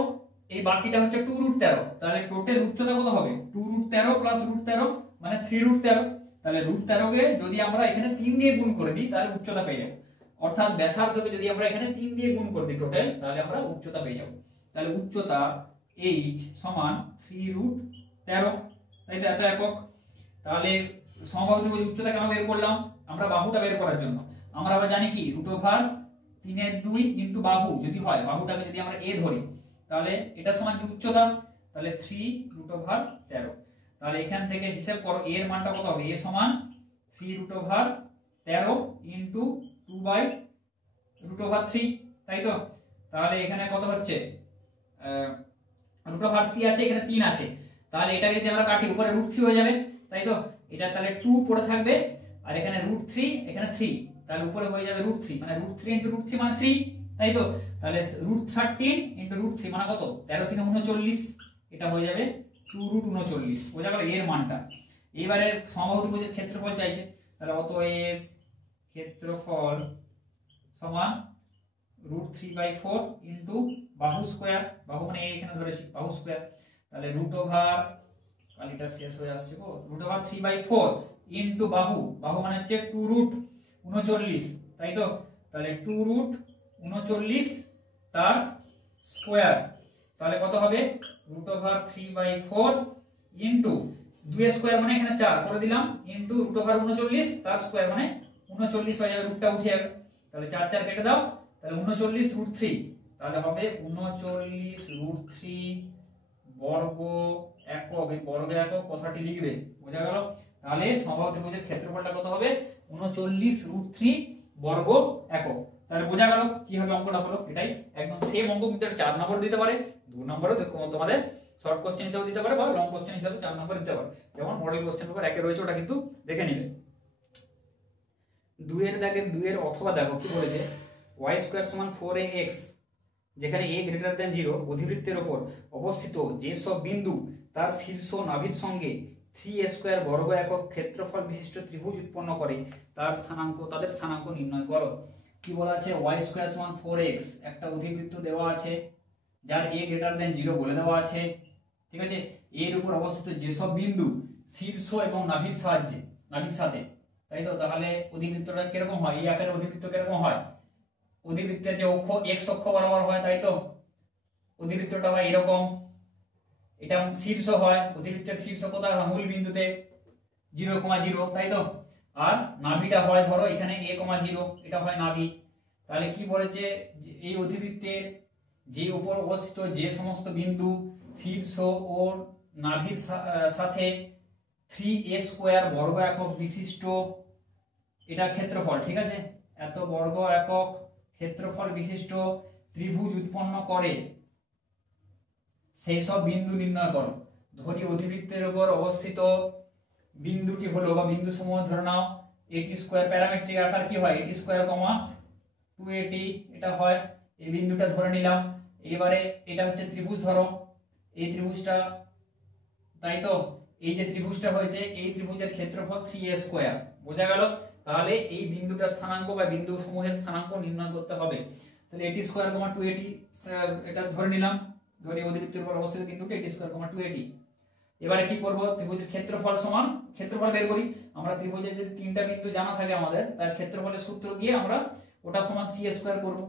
এই বাকিটা হচ্ছে 2√13 তাহলে টোটাল উচ্চতা কত হবে 2√13 + √13 মানে 3√13 তাহলে √13 কে যদি আমরা এখানে 3 দিয়ে গুণ করে দিই তাহলে উচ্চতা পেয়ে যাব অর্থাৎ ব্যাসার্ধকে যদি আমরা এখানে 3 দিয়ে গুণ করে দিই টোটাল তাহলে আমরা উচ্চতা পেয়ে যাব তাহলে উচ্চতা h সমান 3√13 তাই তো এত একক। তাহলে সমবাহু ত্রিভুজ উচ্চতা কেন বের করলাম আমরা বাহুটা বের করার জন্য আমরা আবার জানি কি √3/2 * বাহু যদি হয় বাহুটাকে যদি আমরা a ধরি তাহলে এটা সমান কি উচ্চতা তাহলে 3√13 তাহলে এখান থেকে হিসাব করো a এর মানটা কত হবে a সমান 3√13 * 2/√3 তাই তো তাহলে এখানে কত হচ্ছে √3 আছে এখানে 3 আছে তাহলে এটাকে যদি আমরা কাটি উপরে √3 হয়ে যাবে তাই তো এটা তাহলে 2 পড়ে থাকবে আর এখানে √3 এখানে 3 তাহলে উপরে হয়ে যাবে √3 মানে √3 * √3 মানে 3 তাই তো তাহলে √13 * √3 মানে কত 13 3 39 এটা হয়ে যাবে 2√39 বোঝা গেল এর মানটা। এবারে সমবাহু ত্রিভুজের ক্ষেত্রফল চাইছে তাহলে অতএব ক্ষেত্রফল সমান √3/4 বাহু স্কয়ার বাহু মানে এখানে ধরেছি বাহু স্কয়ার তাহলে কালিটা শেষ হয়ে আসছে গো √3/4 বাহু বাহু মানে হচ্ছে 2√39 তাই তো তাহলে 2√39 তার স্কয়ার তাহলে কত হবে √3/4 2 এর স্কয়ার মানে এখানে 4 করে দিলাম √39 তার স্কয়ার মানে 39 হয়ে যাবে রুটটা উঠে যাবে তাহলে 4 4 কেটে দাও তাহলে 39√3 তাহলে হবে 39√3 বর্গ একক এই বর্গ একক কথাটি লিখবে বোঝা গেল। তাহলে সমবাহু ত্রিভুজের ক্ষেত্রফলটা কত হবে 39√3 বর্গ একক তাহলে বোঝা গেল কিভাবে অঙ্কটা হলো এটাই একদম সেম অঙ্ক কিন্তু 4 নম্বর দিতে পারে 2 নম্বরও তোমাদের শর্ট কোশ্চেন হিসেবে দিতে পারে বা লং কোশ্চেন হিসেবে 4 নম্বর দিতে পারে যেমন মডেল কোশ্চেন পেপার একে রয়েছে ওটা কিন্তু দেখে নেবে। 2 এর দাগের 2 এর অথবা দেখো কি বলেছে y² = 4ax যেখানে a > 0 অধিবৃত্তের উপর অবস্থিত যে সব বিন্দু তার শীর্ষ নাভির সঙ্গে 3a² বর্গ একক ক্ষেত্রফল বিশিষ্ট ত্রিভুজ উৎপন্ন করে তাদের স্থানাঙ্ক নির্ণয় করো। কি বলা আছে y² = 4x একটা অধিবৃত্ত দেওয়া আছে যার a > 0 বলে দেওয়া আছে ঠিক আছে এর উপর অবস্থিত যে সব বিন্দু শীর্ষ এবং নাভির সাথে তাই তো তাহলে অধিবৃত্তটা কিরকম হয় এই আকারের অধিবৃত্ত কিরকম হয় অধিবৃত্তের যে অক্ষ x অক্ষ বরাবর হয় তাই তো অধিবৃত্তটা হয় এরকম এটা শীর্ষ হয় অধিবৃত্তের শীর্ষ কোথায় হয় মূল বিন্দুতে 0,0 তাই তো আর নাভিটা হয় ধরো এখানে a, 0 এটা হয় নাভি। তাহলে কি বলেছে এই অধিবৃত্তের যে উপর অবস্থিত যে সমস্ত বিন্দু শীর্ষ ও নাভির সাথে 3a² বর্গ একক বিশিষ্ট এটা ক্ষেত্রফল ঠিক আছে এত বর্গ একক ক্ষেত্রফল বিশিষ্ট ত্রিভুজ উৎপন্ন করে সেই সব বিন্দু নির্ণয় করো। ধরি অধিবৃত্তের উপর অবস্থিত বিন্দুটি হলো বা বিন্দু সমূহ ধরে নাও AT² প্যারামেট্রিক আকার কি হয় AT², 2AT এটা হয় এই বিন্দুটা ধরে নিলাম। এবারে এটা হচ্ছে ত্রিভুজ ধরো এই ত্রিভুজটা তাই তো এই যে ত্রিভুজটা হয়েছে এই ত্রিভুজের ক্ষেত্রফল 3a² বোঝা গেল। তাহলে এই বিন্দুটার স্থানাঙ্ক বা বিন্দু সমূহের স্থানাঙ্ক নির্ণয় করতে হবে তাহলে AT², 2AT এটা ধরে নিলাম ধরি অধিবৃত্তের উপর অবস্থিত বিন্দুটি AT² 2AT এবারে কি করব, ত্রিভুজের ক্ষেত্রফল সমান, ক্ষেত্রফল বের করি আমরা। ত্রিভুজের যদি তিনটা বিন্দু জানা থাকে আমাদের, তার ক্ষেত্রফলের সূত্র দিয়ে আমরা ওটা সমান 3a স্কয়ার করব,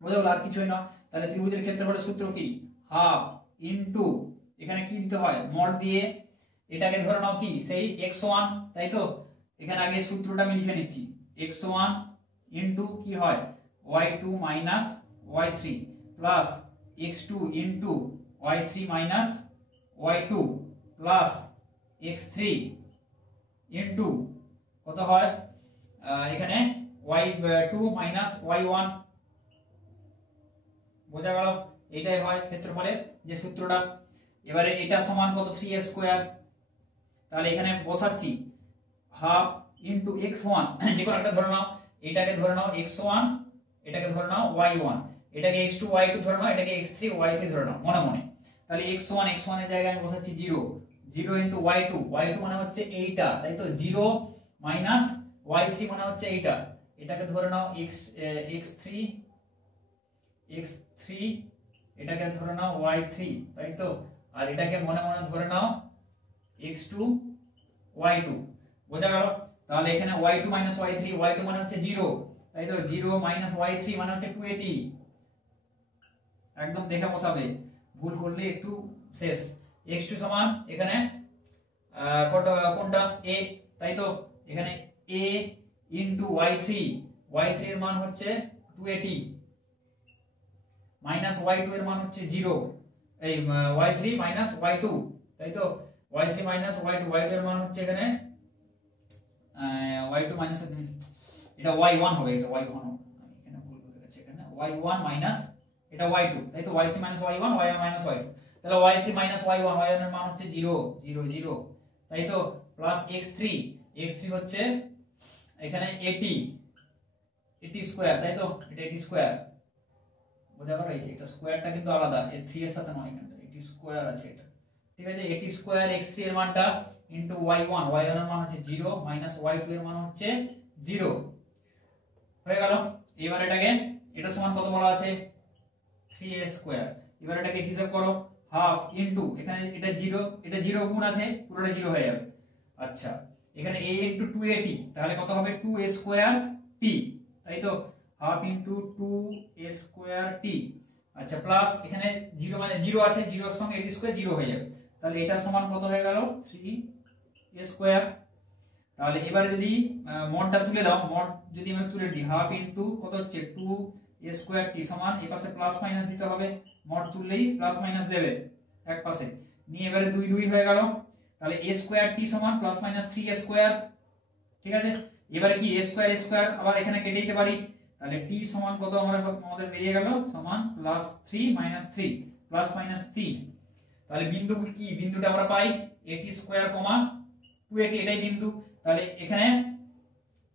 বুঝা গেল? আর কিছুই না। তাহলে ত্রিভুজের ক্ষেত্রফলের সূত্র কি, হাফ ইনটু এখানে কি দিতে হয়, মড দিয়ে এটাকে ধরে নাও কি সেই x1, তাই তো? এখানে আগে সূত্রটা আমি লিখে নিচ্ছি, x1 ইনটু কি হয় y2 minus y3 plus x2 into y3 minus y2 plus x3 into কত হয় এখানে y2 মাইনাস y1, বোঝা গেল? এটাই হয় ক্ষেত্রফলের যে সূত্রটা। এবারে এটা সমান কত, 3a স্কয়ার। তাহলে এখানে বসাচ্ছি হাফ ইনটু x1, যে কোনো একটা ধরে নাও, এটাকে ধরে নাও x1, এটাকে ধরে নাও y1, এটাকে x2 y2 ধরে নাও, এটাকে x3 y3 ধরে নাও মনে মনে। তাহলে x1 এর জায়গায় আমি বসাচ্ছি 0, 0 ইনটু y2, y2 মানে হচ্ছে এইটা, তাই তো? 0 মাইনাস y3 মানে হচ্ছে এইটা, এটাকে ধরে নাও x3, এটাকে ধরে নাও y3, তাই তো? আর এটাকে মনে মনে ধরে নাও x2 y2, বোঝা গেল? তাহলে এখানে y2 মাইনাস y3, y2 মানে হচ্ছে 0, তাই তো? 0 মাইনাস y3 মানে হচ্ছে 280, একদম দেখে বসাবে, ভুল করলে একটু শেষ। x2 সমান এখানে কোনটা a, তাই তো? এখানে a ইনটু y3, y3 এর মান হচ্ছে 280 মাইনাস y2 এর মান হচ্ছে 0, এই y3 মাইনাস y2, তাই তো? y3 মাইনাস y2, y2 এর মান হচ্ছে এখানে y2 মাইনাস, এটা y1 হবে, এটা y1 হবে, আমি এখানে ভুল করে গেছি, এখানে y1 মাইনাস এটা y2, তাই তো? y3 minus y1, y1 minus y2, তাহলে y3 মাইনাস y1, y1 এর মান হচ্ছে 0, 0, 0, তাই তো? প্লাস x3, x3 হচ্ছে এখানে 80 স্কয়ার, তাই তো? এটা 80 স্কয়ার, বোঝা গেল? এটা স্কয়ারটা কিন্তু আলাদা, এই 3 এর সাথে নয়, এখানে 80 স্কয়ার আছে এটা, ঠিক আছে? 80 স্কয়ার x3 এর মানটা ইনটু y1, y1 এর মান হচ্ছে 0 মাইনাস y2 এর মান হচ্ছে 0, হয়ে গেল? এবার এটাকে, এটা সমান কত বলা আছে, 3a স্কয়ার। এবার এটাকে হিসাব করো, হাফ ইনটু এখানে এটা 0, এটা 0 গুণ আছে, পুরোটা 0 হয়ে যাবে। আচ্ছা, এখানে a ইনটু 280, তাহলে কত হবে, 2a স্কয়ার t, তাই তো? Half into 2a square t, আচ্ছা, প্লাস এখানে 0 মানে 0 আছে, 0 এর সঙ্গে 80 স্কয়ার 0 হয়ে যাবে, তাহলে এটা সমান কত হয়ে গেল, 3a স্কয়ার। তাহলে এবারে যদি মডটা তুলে দাও, মড যদি আমরা তুলে দিই, হাফ ইনটু কত হচ্ছে 2a স্কয়ার t সমান, এই পাশে প্লাস মাইনাস দিতে হবে, মড তুললেই প্লাস মাইনাস দেবে এক পাশে নিয়ে, এবারে 2 2 হয়ে গেল, তাহলে a স্কয়ার t সমান প্লাস মাইনাস 3a স্কয়ার, ঠিক আছে? এবারে কি a স্কয়ার আবার এখানে কেটে দিতে পারি, তাহলে t সমান কত আমাদের বেরিয়ে গেল, সমান প্লাস 3 মাইনাস 3 প্লাস মাইনাস 3। তাহলে বিন্দু কি, বিন্দুটা আমরা পাই 80 স্কয়ার, 280, এটাই বিন্দু। তাহলে এখানে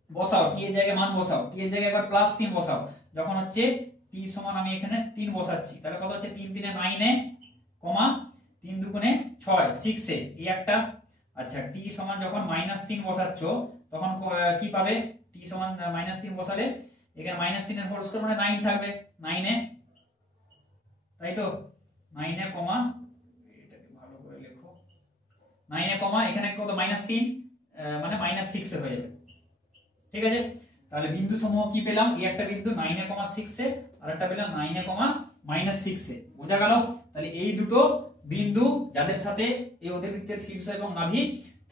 বসাও, t এর জায়গায় মান বসাও, t এর জায়গায় এবার প্লাস 3 বসাও, যখন হচ্ছে t সমান আমি এখানে 3 বসাচ্ছি, তাহলে কত হচ্ছে, 3 3 9 এ, 3 2 6 6 এ, এই একটা। আচ্ছা, t সমান যখন -3 বসাচ্ছ তখন কি পাবে, t সমান -3 বসালে এখানে -3 এর হোল স্কয়ার মানে 9 থাকবে, 9 এ, তাই তো? 9 এ এটাকে ভালো করে লেখো, 9 এ এখানে কত, -3 মানে -6 এ হয়ে যাবে, ঠিক আছে? তাহলে বিন্দু সমূহ কি পেলাম, এই একটা বিন্দু 9 এ, 6 এ, আর একটা পেলাম 9 এ, -6 এ, বোঝা গেল? তাহলে এই দুটো বিন্দু যাদের সাথে এই অধিবৃত্তের শীর্ষ এবং নাভি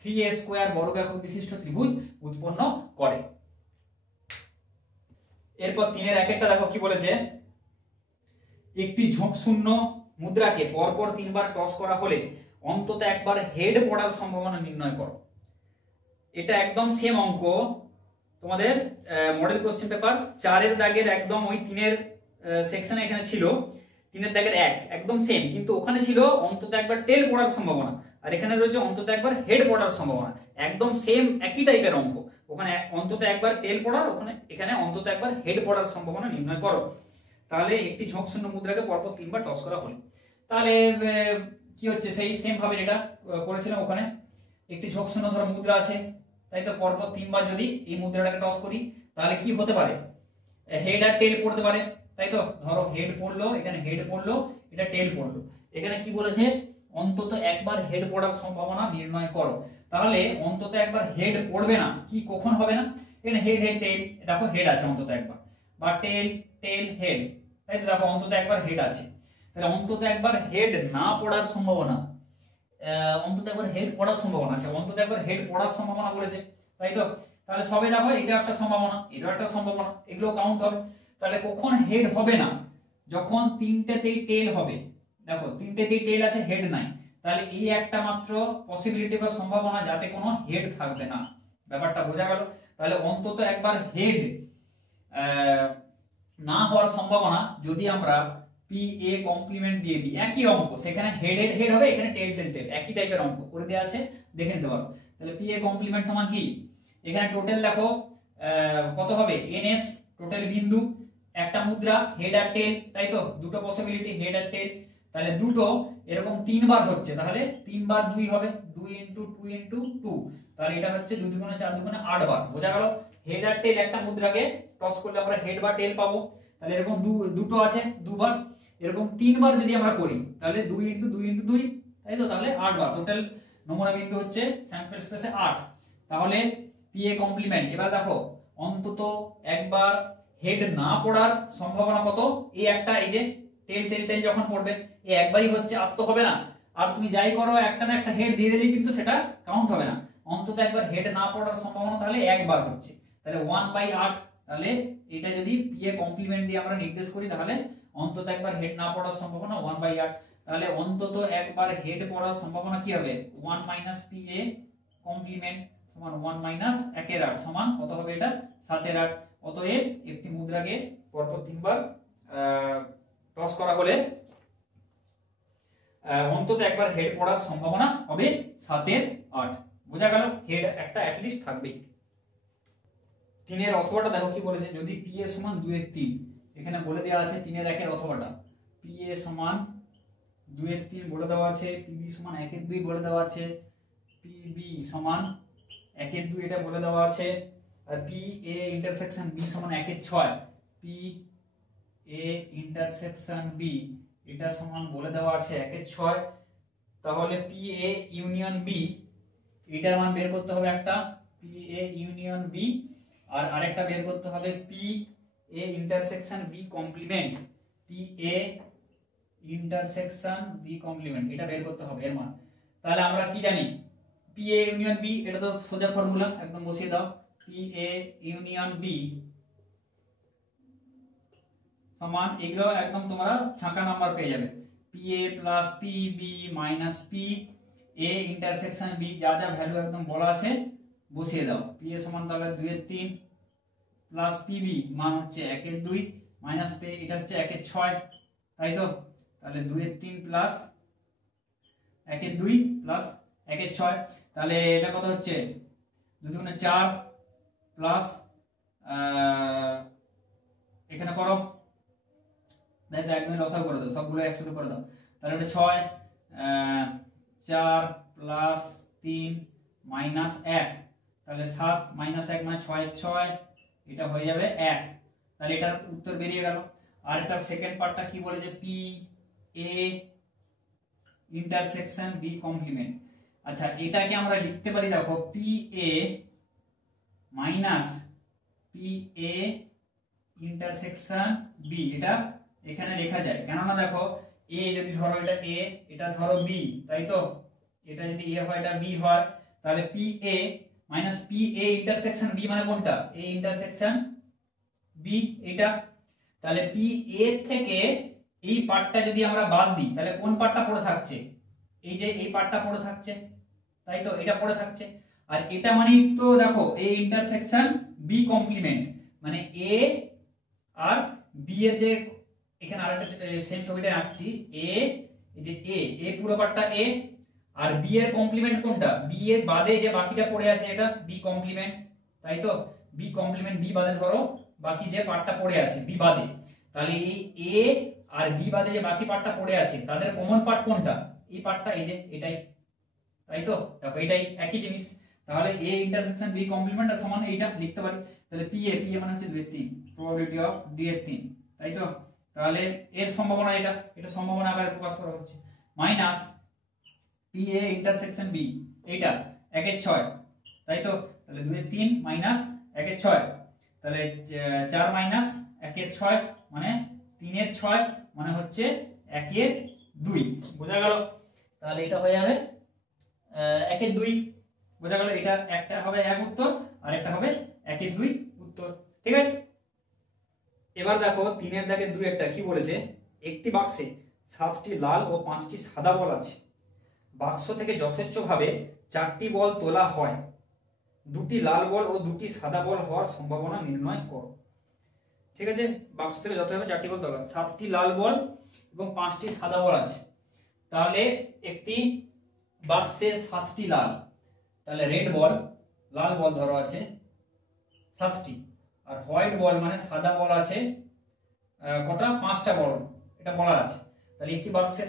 3a স্কয়ার বর্গাকার বিশিষ্ট ত্রিভুজ উৎপন্ন করে। এরপর 3 এর একটা দেখো কি বলেছে, একটি ঝোঁকশূন্য মুদ্রাকে পরপর 3 বার টস করা হলে অন্তত একবার হেড পড়ার সম্ভাবনা নির্ণয় করো। এটা একদম সেম অঙ্ক তোমাদের মডেল কোশ্চেন পেপার 4 এর দাগের একদম ওই 3 এর সেকশনে এখানে ছিল 3 এর দাগের একদম সেম, কিন্তু ওখানে ছিল অন্তত একবার টেল পড়ার সম্ভাবনা, আর এখানে রয়েছে অন্তত একবার হেড পড়ার সম্ভাবনা, একদম সেম একই টাইপের অঙ্ক। ওখানে অন্তত একবার টেল পড়ার, এখানে অন্তত একবার হেড পড়ার সম্ভাবনা নির্ণয় করো। তাহলে একটি ঝোঁকশূন্য মুদ্রাকে পরপর 3 বার টস করা হলে, তাহলে কি হচ্ছে, সেই সেম ভাবে যেটা করেছিলাম ওখানে, একটি ঝোঁকশূন্য ধরো মুদ্রা আছে, তাই তো? পরপর 3 বার যদি এই মুদ্রাটাকে টস করি তাহলে কি হতে পারে, হেড আর টেল পড়তে পারে, তাই তো? ধরো হেড পড়লো, এখানে হেড পড়লো, এটা টেল পড়লো। এখানে কি বলেছে, অন্তত একবার হেড পড়ার সম্ভাবনা নির্ণয় করো। তাহলে অন্তত একবার হেড পড়বে না, কি কখন হবে না, এখানে হেড হেড টেল, দেখো হেড আছে অন্তত একবার, বা টেল টেল হেড, তাই তো দেখো অন্তত একবার হেড আছে। তাহলে অন্তত একবার হেড না পড়ার সম্ভাবনা, অন্তত একবার হেড পড়ার সম্ভাবনা আছে, অন্তত একবার হেড পড়ার সম্ভাবনা বলেছে, তাই তো। তাহলে সবে দেখো এটা একটা সম্ভাবনা, এটা একটা সম্ভাবনা, এগুলো কাউন্ট হবে। তাহলে কখন হেড হবে না, যখন তিনটেতেই টেল হবে, দেখো তিনটেতেই টেল আছে হেড নাই, তাহলে এই একটা মাত্র পসিবিলিটি বা সম্ভাবনা যাতে কোনো হেড থাকবে না, ব্যাপারটা বোঝা গেল। তাহলে অন্তত একবার হেড না হওয়ার সম্ভাবনা যদি আমরা পি এ কমপ্লিমেন্ট দিয়ে দিই, একই অঙ্ক, সেখানে হেড হেড হেড হবে, এখানে টেল টেল টেল, একই টাইপের অঙ্ক করে দেওয়া আছে, দেখে নিতে পারো। তাহলে পি এ কমপ্লিমেন্ট সমান কি, এখানে টোটাল দেখো কত হবে, এনএস টোটাল বিন্দু, একটা মুদ্রা হেড আর টেল, তাই তো দুটো পসিবিলিটি হেড আর টেল, তাহলে দুটো এরকম তিনবার হচ্ছে, তাহলে 3 বার 2 হবে, 2 ইনটু 2 ইনটু 2, তাহলে এটা হচ্ছে 2 দুগুণে 4 দুগুণে 8 বার, বোঝা গেল। হেড আর টেল একটা মুদ্রাকে টস করলে আমরা হেড বা টেল পাবো, তাহলে এরকম দুটো আছে দুবার, এরকম 3 বার যদি আমরা করি তাহলে 2 ইনটু 2 ইনটু 2, তাই তো, তাহলে 8 বার, টোটাল নমুনা বিন্দু হচ্ছে স্যাম্পল স্পেসে 8। তাহলে পি এ কমপ্লিমেন্ট, এবার দেখো অন্তত একবার হেড না পড়ার সম্ভাবনা কত, এই একটা, এই যে টেল টেল টেল যখন পড়বে এই একবারই হচ্ছে, আর তো হবে না, আর তুমি যাই করো একটা না একটা হেড দিয়ে দিলেই কিন্তু সেটা কাউন্ট হবে না, অন্তত একবার হেড না পড়ার সম্ভাবনা তাহলে একবার হচ্ছে, তাহলে 1/8। তাহলে এটা যদি পি এ কমপ্লিমেন্ট দিয়ে আমরা নির্দেশ করি তাহলে অন্তত একবার হেড না পড়ার সম্ভাবনা 1/8, তাহলে অন্তত একবার হেড পড়ার সম্ভাবনা কি হবে, 1 মাইনাস পি এ কমপ্লিমেন্ট সমান 1 মাইনাস 1/8 সমান কত হবে, এটা 7/8। অতএব একটি মুদ্রাকে পরপর 3 বার টস করা হলে অন্তত একবার হেড পড়ার সম্ভাবনা হবে 7/8, বোঝা গেল। হেড একটা অ্যাটলিস্ট থাকবেই। 3 এর অথবাটা দেখো কি বলেছে, যদি পি এ সমান 2/3, এখানে বলে দেওয়া আছে 3 এর 1 এর অথবাটা, পি এ সমান 2/3 বলে দেওয়া আছে, পিবি সমান 1/2 বলে দেওয়া আছে, পিবি সমান 1/2 এটা বলে দেওয়া আছে, আর পি এ ইন্টারসেকশন বি সমান 1/6, পি এ ইন্টারসেকশন বি এটা সমান বলে দেওয়া আছে 1/6। তাহলে পি এ ইউনিয়ন বি এটার মান বের করতে হবে একটা, পি এ ইউনিয়ন বি, আর আরেকটা বের করতে হবে P A intersection B complement, P A intersection B complement এটা বের করতে হবে এর মান। তাহলে আমরা কি জানি, পি এ ইউনিয়ন বি, এটা তো সোজা ফর্মুলা, একদম বসিয়ে দাও, পি এ ইউনিয়ন বি সমান, এগুলো একদম তোমরা ছাঁকা নাম্বার পেয়ে যাবে, P A plus P B minus P A intersection B, যা যা ভ্যালু একদম বলা আছে বসিয়ে দাও। পি এ সমান তাহলে 2/3 প্লাস পিবি মান হচ্ছে 1/2 মাইনাস পি এটা হচ্ছে 1/6, তাই তো, তাহলে 2/3 প্লাস 1/2 প্লাস 1/6, তাহলে এটা কত হচ্ছে 2 দুগুণে 4 প্লাস এখানে করো, তাই তো একদমই লসাগু করে দাও, সবগুলো একসাথে করে দাও, তাহলে এটা 6 4 প্লাস 3 মাইনাস 1, তাহলে 7 মাইনাস 1 মানে 6/6, এটা হয়ে যাবে 1, তাহলে এটার উত্তর বেরিয়ে গেল। আর এটার সেকেন্ড পার্টটা কি বলেছে, P A intersection B complement, আচ্ছা এটাকে আমরা লিখতে পারি, দেখো P A minus P A intersection B, এটা এখানে লেখা যায়, কেননা দেখো এ যদি ধরো এটা এ, এটা ধরো বি, তাই তো, এটা যদি এ হয় এটা বি হয়, তাহলে P A minus P A intersection B মানে কোনটা, এ ইন্টারসেকশন বি এটা, তাহলে পি এ থেকে এই পার্টটা যদি আমরা বাদ দিই তাহলে কোন পার্টটা পড়ে থাকছে, এই যে এই পার্টটা পড়ে থাকছে, তাই তো, এটা পড়ে থাকছে, আর এটা মানে তো দেখো এ ইন্টারসেকশন বি কমপ্লিমেন্ট, মানে এ আর বি এর যে, এখানে আরেকটা সেম ছবিটা আঁকছি, এ এই যে এ পুরো পার্টটা এ, আর বি এর কমপ্লিমেন্ট কোনটা, বি এর বাদে যে বাকিটা পড়ে আছে এটা বি কমপ্লিমেন্ট, তাই তো, বি কমপ্লিমেন্ট বি বাদে ধরো বাকি যে পার্টটা পড়ে আছে বি বাদে, তাহলে এই এ আর বি বাদে যে বাকি পার্টটা পড়ে আছে তাদের কমন পার্ট কোনটা, এই পার্টটা, এই যে এটাই, তাই তো, দেখো এটাই একই জিনিস, তাহলে এ ইন্টারসেকশন বি কমপ্লিমেন্ট আর সমান এইটা লিখতে পারি, তাহলে পি এ মানে হচ্ছে 2/3, প্রবাবিলিটি অফ 2/3, তাই তো, তাহলে এর সম্ভাবনা এটা সম্ভাবনা আকারে প্রকাশ করা হচ্ছে, minus P A intersection B, এইটা 1 এর 6, তাই তো? তাহলে 2 এর 3 মাইনাস 1 এর 6, তাহলে 4 মাইনাস 1 এর 6 মানে 3 এর 6 মানে হচ্ছে 1 এর 2, বোঝা গেল? তাহলে এটা হয়ে যাবে 1 এর 2, বোঝা গেল? এটা একটা হবে 1 উত্তর আর একটা হবে 1 এর 2 উত্তর, ঠিক আছে? এবার দেখো 3 এর দাগে 2 একটা কি বলেছে, একটি বাক্সে 7টি লাল ও 5টি সাদা বল আছে, বাক্স থেকে যথেচ্ছভাবে 4টি বল তোলা হয়, 2টি লাল বল ও 2টি সাদা বল হওয়ার সম্ভাবনা নির্ণয় করো। ঠিক আছে, বাক্স থেকে যথাযথভাবে 4টি বল তোলা, 7টি লাল বল এবং 5টি সাদা বল আছে। তাহলে একটি বাক্সে 7টি লাল, তাহলে রেড বল, লাল বল ধরো আছে 7টি, আর হোয়াইট বল মানে সাদা বল আছে কটা, 5টা বল, এটা বলা আছে। তাহলে একটি বাক্সে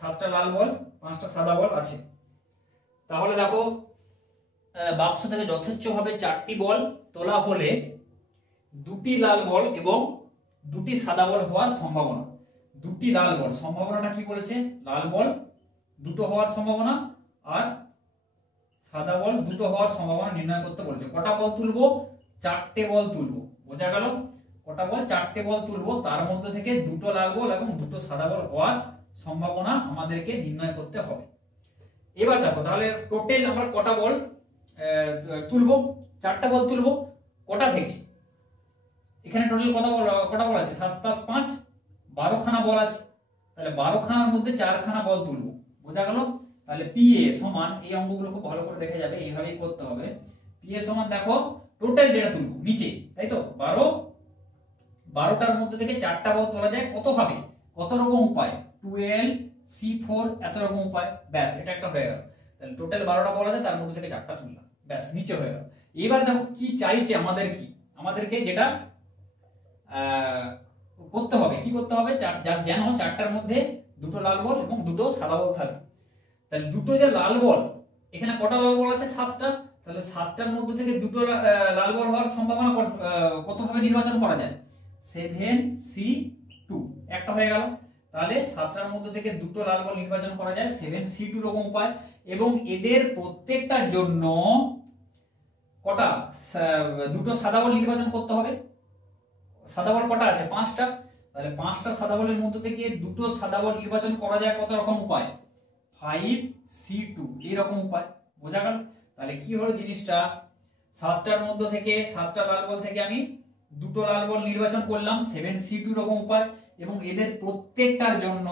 7টা লাল বল 5টা সাদা বল আছে। তাহলে দেখো বাক্স থেকে যথেচ্ছভাবে 4টি বল তোলা হলে 2টি লাল বল এবং 2টি সাদা বল হওয়ার সম্ভাবনা। 2টি লাল বল, সম্ভাবনাটা কি বলেছে, লাল বল 2টো হওয়ার সম্ভাবনা আর সাদা বল 2টো হওয়ার সম্ভাবনা নির্ণয় করতে বলেছে। কটা বল তুলবো, 4টে বল তুলবো, বোঝা গেল? কটা বল, 4টে বল তুলবো, তার মধ্যে থেকে 2টো লাল বল এবং 2টো সাদা বল হওয়ার সম্ভাবনা আমাদেরকে নির্ণয় করতে হবে। এবার দেখো তাহলে টোটাল আমরা কটা বল তুলবো, 4টা বল তুলবো, কটা থেকে, এখানে টোটাল কটা বল আছে, 7 + 5 12 খানা বল আছে। তাহলে 12 খানার মধ্যে 4 খানা বল তুলবো, বোঝা গেল? তাহলে পি এ সমান, এই অঙ্কগুলো খুব ভালো করে দেখা যাবে, এইভাবেই করতে হবে। পি এ সমান দেখো টোটাল যেটা তুলবো নিচে, তাই তো 12টার মধ্যে থেকে 4টা বল তোলা যায় কত ভাবে, কত রকম উপায়, 12 C4 এত রকম উপায়, ব্যাস এটা একটা হয়ে গেল। তাহলে টোটাল 12টা বল আছে, তার মধ্যে থেকে 4টা তুললাম, ব্যাস নিচে হয়ে গেল। এবার দেখো কি চাইছে আমাদের, কি আমাদেরকে যেটা করতে হবে, কি করতে হবে, যেন 4টার মধ্যে 2টো লাল বল এবং 2টো সাদা বল থাকে। তাহলে 2টো যে লাল বল, এখানে কটা লাল বল আছে, 7টা, তাহলে 7টার মধ্যে থেকে 2টো লাল বল হওয়ার সম্ভাবনা কত ভাবে নির্বাচন করা যায়, 7C2, একটা হয়ে গেল। তাহলে 7টার মধ্যে থেকে 2টো লাল বল নির্বাচন করা যায় 7C2 রকম উপায়, এবং এদের প্রত্যেকটার জন্য কটা, 2টো সাদা বল নির্বাচন করতে হবে। সাদা বল কটা আছে, 5টা, তাহলে 5টা সাদা বলের মধ্যে থেকে 2টো সাদা বল নির্বাচন করা যায় কত রকম উপায়, 5C2 এরকম উপায়, বোঝা গেল? তাহলে কি হলো জিনিসটা, 7টার মধ্যে থেকে 7টা লাল বল থেকে আমি 2টো লাল বল নির্বাচন করলাম 7C2 রকম উপায়, এবং এদের প্রত্যেকটার জন্য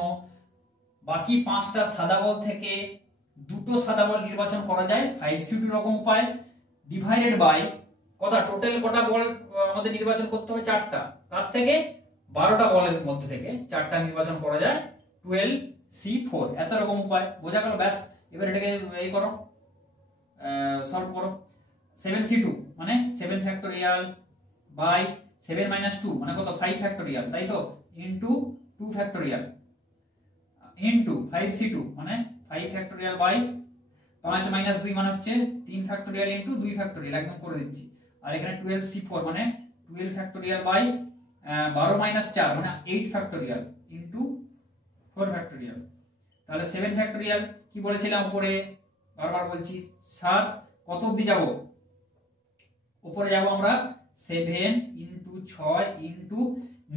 বাকি 5টা সাদা বল থেকে 2টো সাদা বল নির্বাচন করা যায় 5C2 রকম উপায়, ডিভাইডেড বাই কটা, টোটাল কটা বল আমাদের নির্বাচন করতে হবে, 4টা, তার থেকে 12টা বলের মধ্যে থেকে 4টা নির্বাচন করা যায় 12C4 এত রকম উপায়, বোঝা গেল? ব্যাস এবার এটাকে এই করো, সলভ করো। 7C2 মানে 7 ফ্যাক্টোরিয়াল বাই 7 - 2 মানে কত, 5 ফ্যাক্টোরিয়াল, তাই তো, ইনটু 2 ফ্যাক্টোরিয়াল ইনটু 5C2 মানে 5 ফ্যাক্টোরিয়াল বাই 5 - 2 মানে হচ্ছে 3 ফ্যাক্টোরিয়াল ইনটু 2 ফ্যাক্টোরিয়াল, একদম করে দিচ্ছি। আর এখানে 12C4 মানে 12 ফ্যাক্টোরিয়াল বাই 12 - 4 মানে 8 ফ্যাক্টোরিয়াল ইনটু 4 ফ্যাক্টোরিয়াল। তাহলে 7 ফ্যাক্টোরিয়াল কি বলেছিলাম উপরে, বারবার বলছি, 7 কত অবধি যাব, উপরে যাব আমরা 7 ইনটু 6 ইনটু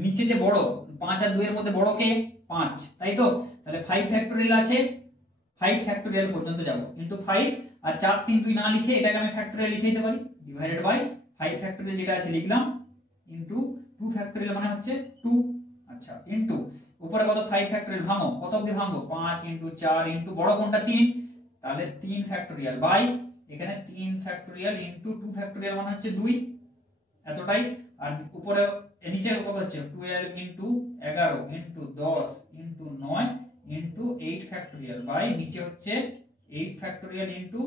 নিচে যে বড় 5 আর 2 এর মধ্যে বড় কে, 5, তাই তো? তাহলে 5 ফ্যাক্টোরিয়াল আছে, 5 ফ্যাক্টোরিয়াল পর্যন্ত যাব ইনটু 5, আর 4 3 2 না লিখে এটাকে আমি ফ্যাক্টোরিয়াল লিখে দিতে পারি, ডিভাইডেড বাই 5 ফ্যাক্টোরিয়াল যেটা আছে লিখলাম ইনটু 2 ফ্যাক্টোরিয়াল মানে হচ্ছে 2, আচ্ছা, ইনটু উপরে কত 5 ফ্যাক্টোরিয়াল, ভাঙো কত অবধি ভাঙবো, 5 ইনটু 4 ইনটু বড় কোনটা 3, তাহলে 3 ফ্যাক্টোরিয়াল বাই এখানে 3 ফ্যাক্টোরিয়াল ইনটু 2 ফ্যাক্টোরিয়াল মানে হচ্ছে 2, এতটাই। আর উপরে নিচে কত হচ্ছে 12 into 11 into 10 into 9 into 8 factorial by নিচে হচ্ছে 8 ফ্যাক্টোরিয়াল ইনটু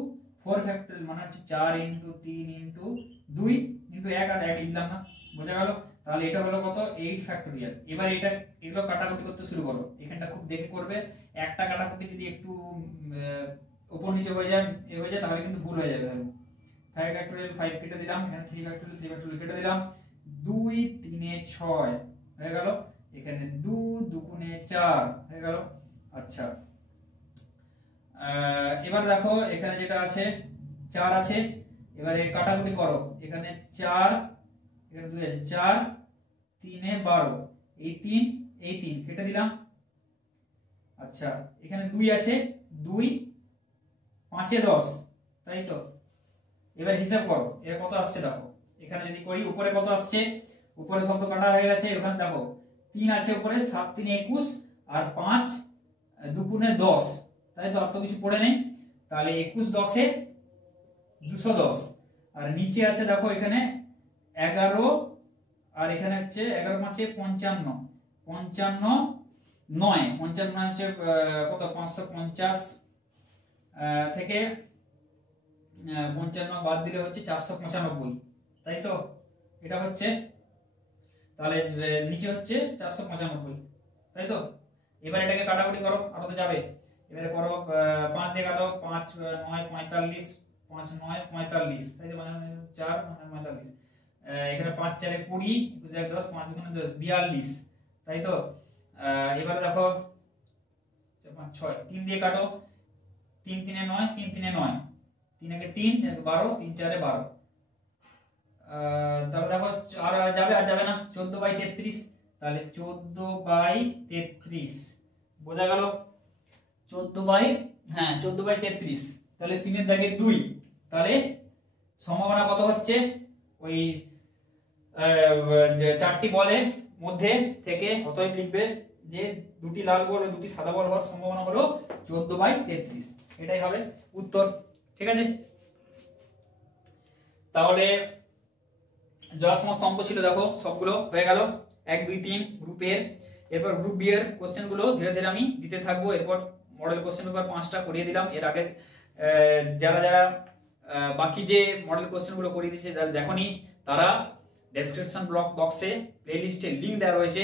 4 ফ্যাক্টোরিয়াল মানে হচ্ছে 4 ইনটু 3 ইনটু 2 ইনটু 1 আর 1 লিখলাম না, বোঝা গেল? তাহলে এটা হলো কত, 8 ফ্যাক্টোরিয়াল। এবার এটা এগুলো কাটাকুটি করতে শুরু করো, এখানটা খুব দেখে করবে, একটা কাটাকুটি যদি একটু উপর নিচে হয়ে যায় তাহলে কিন্তু ভুল হয়ে যাবে। 5 ফ্যাক্টোরিয়াল 5 কেটে দিলাম, এখানে 3 ফ্যাক্টোরিয়াল 3 ফ্যাক্টোরিয়াল কেটে দিলাম, 2 3 এ 6 হয়ে গেল, এখানে 2 2 গুণে 4 হয়ে গেল। আচ্ছা এবার দেখো এখানে যেটা আছে 4 আছে, এবারে কাটাকুটি করো, এখানে 4 এখানে 2 আছে, 4 3 এ 12, এই 3 এই 3 কেটে দিলাম। আচ্ছা এখানে 2 আছে, 2 5 এ 10, তাই তো। এবার হিসাব করো এর কত আসছে দেখো, এখানে যদি করি উপরে কত আসছে, উপরে সব তো কাটা হয়ে গেছে, ওখানে দেখো 3 আছে উপরে, 7 3 21 আর 5 2 গুণে 10, তাই তো, আর তো কিছু পড়ে নেই, তাহলে 21 10 এ 210, আর নিচে আছে দেখো এখানে 11 আর এখানে হচ্ছে 11 5 55, 55 9, 55 হচ্ছে কত 550 থেকে 55 বাদ দিলে হচ্ছে 495, তাই তো, এটা হচ্ছে, তাহলে নিচে হচ্ছে 495, তাই তো। এবার এটাকে কাটাকুটি করো, আরো তো যাবে, এবারে করো 5 দিয়ে কাটো, 5 9 45, 5 9 45, তাই তো, 4 45, এখানে 5 4 এ 20, 21 1 10, 5 2 10 42, তাই তো। এবারে দেখো 5 6 3 দিয়ে কাটো, 3 3 এ 9, 3 3 এ 9, 3 একে 3 12, 3 4 এ 12, তাহলে দেখো আর যাবে না, 14/33, তাহলে 14/33 বোঝা গেল, 14/33, তাহলে 3 এর দাগে 2, তাহলে সম্ভাবনা কত হচ্ছে, ওই যে 4টি বলের মধ্যে থেকে অতএব লিখবে যে 2টি লাল বল ও 2টি সাদা বল হওয়ার সম্ভাবনা হলো 14/33, এটাই হবে উত্তর, ঠিক আছে। তাহলে যা সমস্ত অঙ্ক ছিল দেখো সবগুলো হয়ে গেল, 1 2 3 গ্রুপের। এরপর গ্রুপ বি এর কোশ্চেন গুলো ধীরে ধীরে আমি দিতে থাকবো। এরপর মডেল কোশ্চেন পেপার 5টা করিয়ে দিলাম, এর আগে যারা বাকি যে মডেল কোশ্চেন গুলো করিয়ে দিয়েছে যারা দেখোনি, তারা ডেসক্রিপশন বক্সে প্লেলিস্টে লিংক দেওয়া রয়েছে,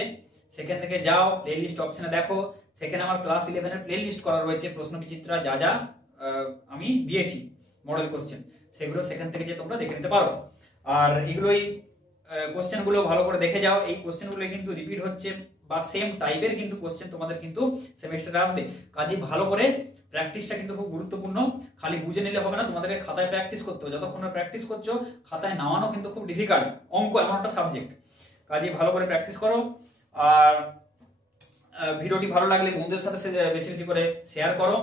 সেখান থেকে যাও, প্লেলিস্ট অপশনে দেখো, সেখানে আমার ক্লাস 11 এর প্লেলিস্ট করা রয়েছে, প্রশ্ন বিচিত্রা যা যা আমি দিয়েছি মডেল কোশ্চেন, সেগুলো সেখান থেকে যে তোমরা দেখে নিতে পারো। আর এগুলোই কোশ্চেন গুলো ভালো করে দেখে যাও, এই কোশ্চেন গুলো কিন্তু রিপিট হচ্ছে বা সেম টাইপের কিন্তু কোশ্চেন তোমাদের কিন্তু সেমিস্টারে আসবে, কাজে ভালো করে প্র্যাকটিসটা কিন্তু খুব গুরুত্বপূর্ণ, খালি বুঝে নিলে হবে না, তোমাদেরকে খাতায় প্র্যাকটিস করতে হবে, যতক্ষণ না প্র্যাকটিস করছো খাতায় নামানো কিন্তু খুব ডিফিকাল্ট, অঙ্ক এমন একটা সাবজেক্ট, কাজে ভালো করে প্র্যাকটিস করো। আর ভিডিওটি ভালো লাগলে বন্ধুদের সাথে বেশি বেশি করে শেয়ার করো,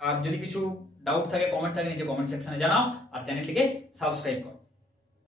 আর যদি কিছু ডাউট থাকে কমেন্ট থাকে নিচে কমেন্ট সেকশনে জানাও, আর চ্যানেলটিকে সাবস্ক্রাইব করো।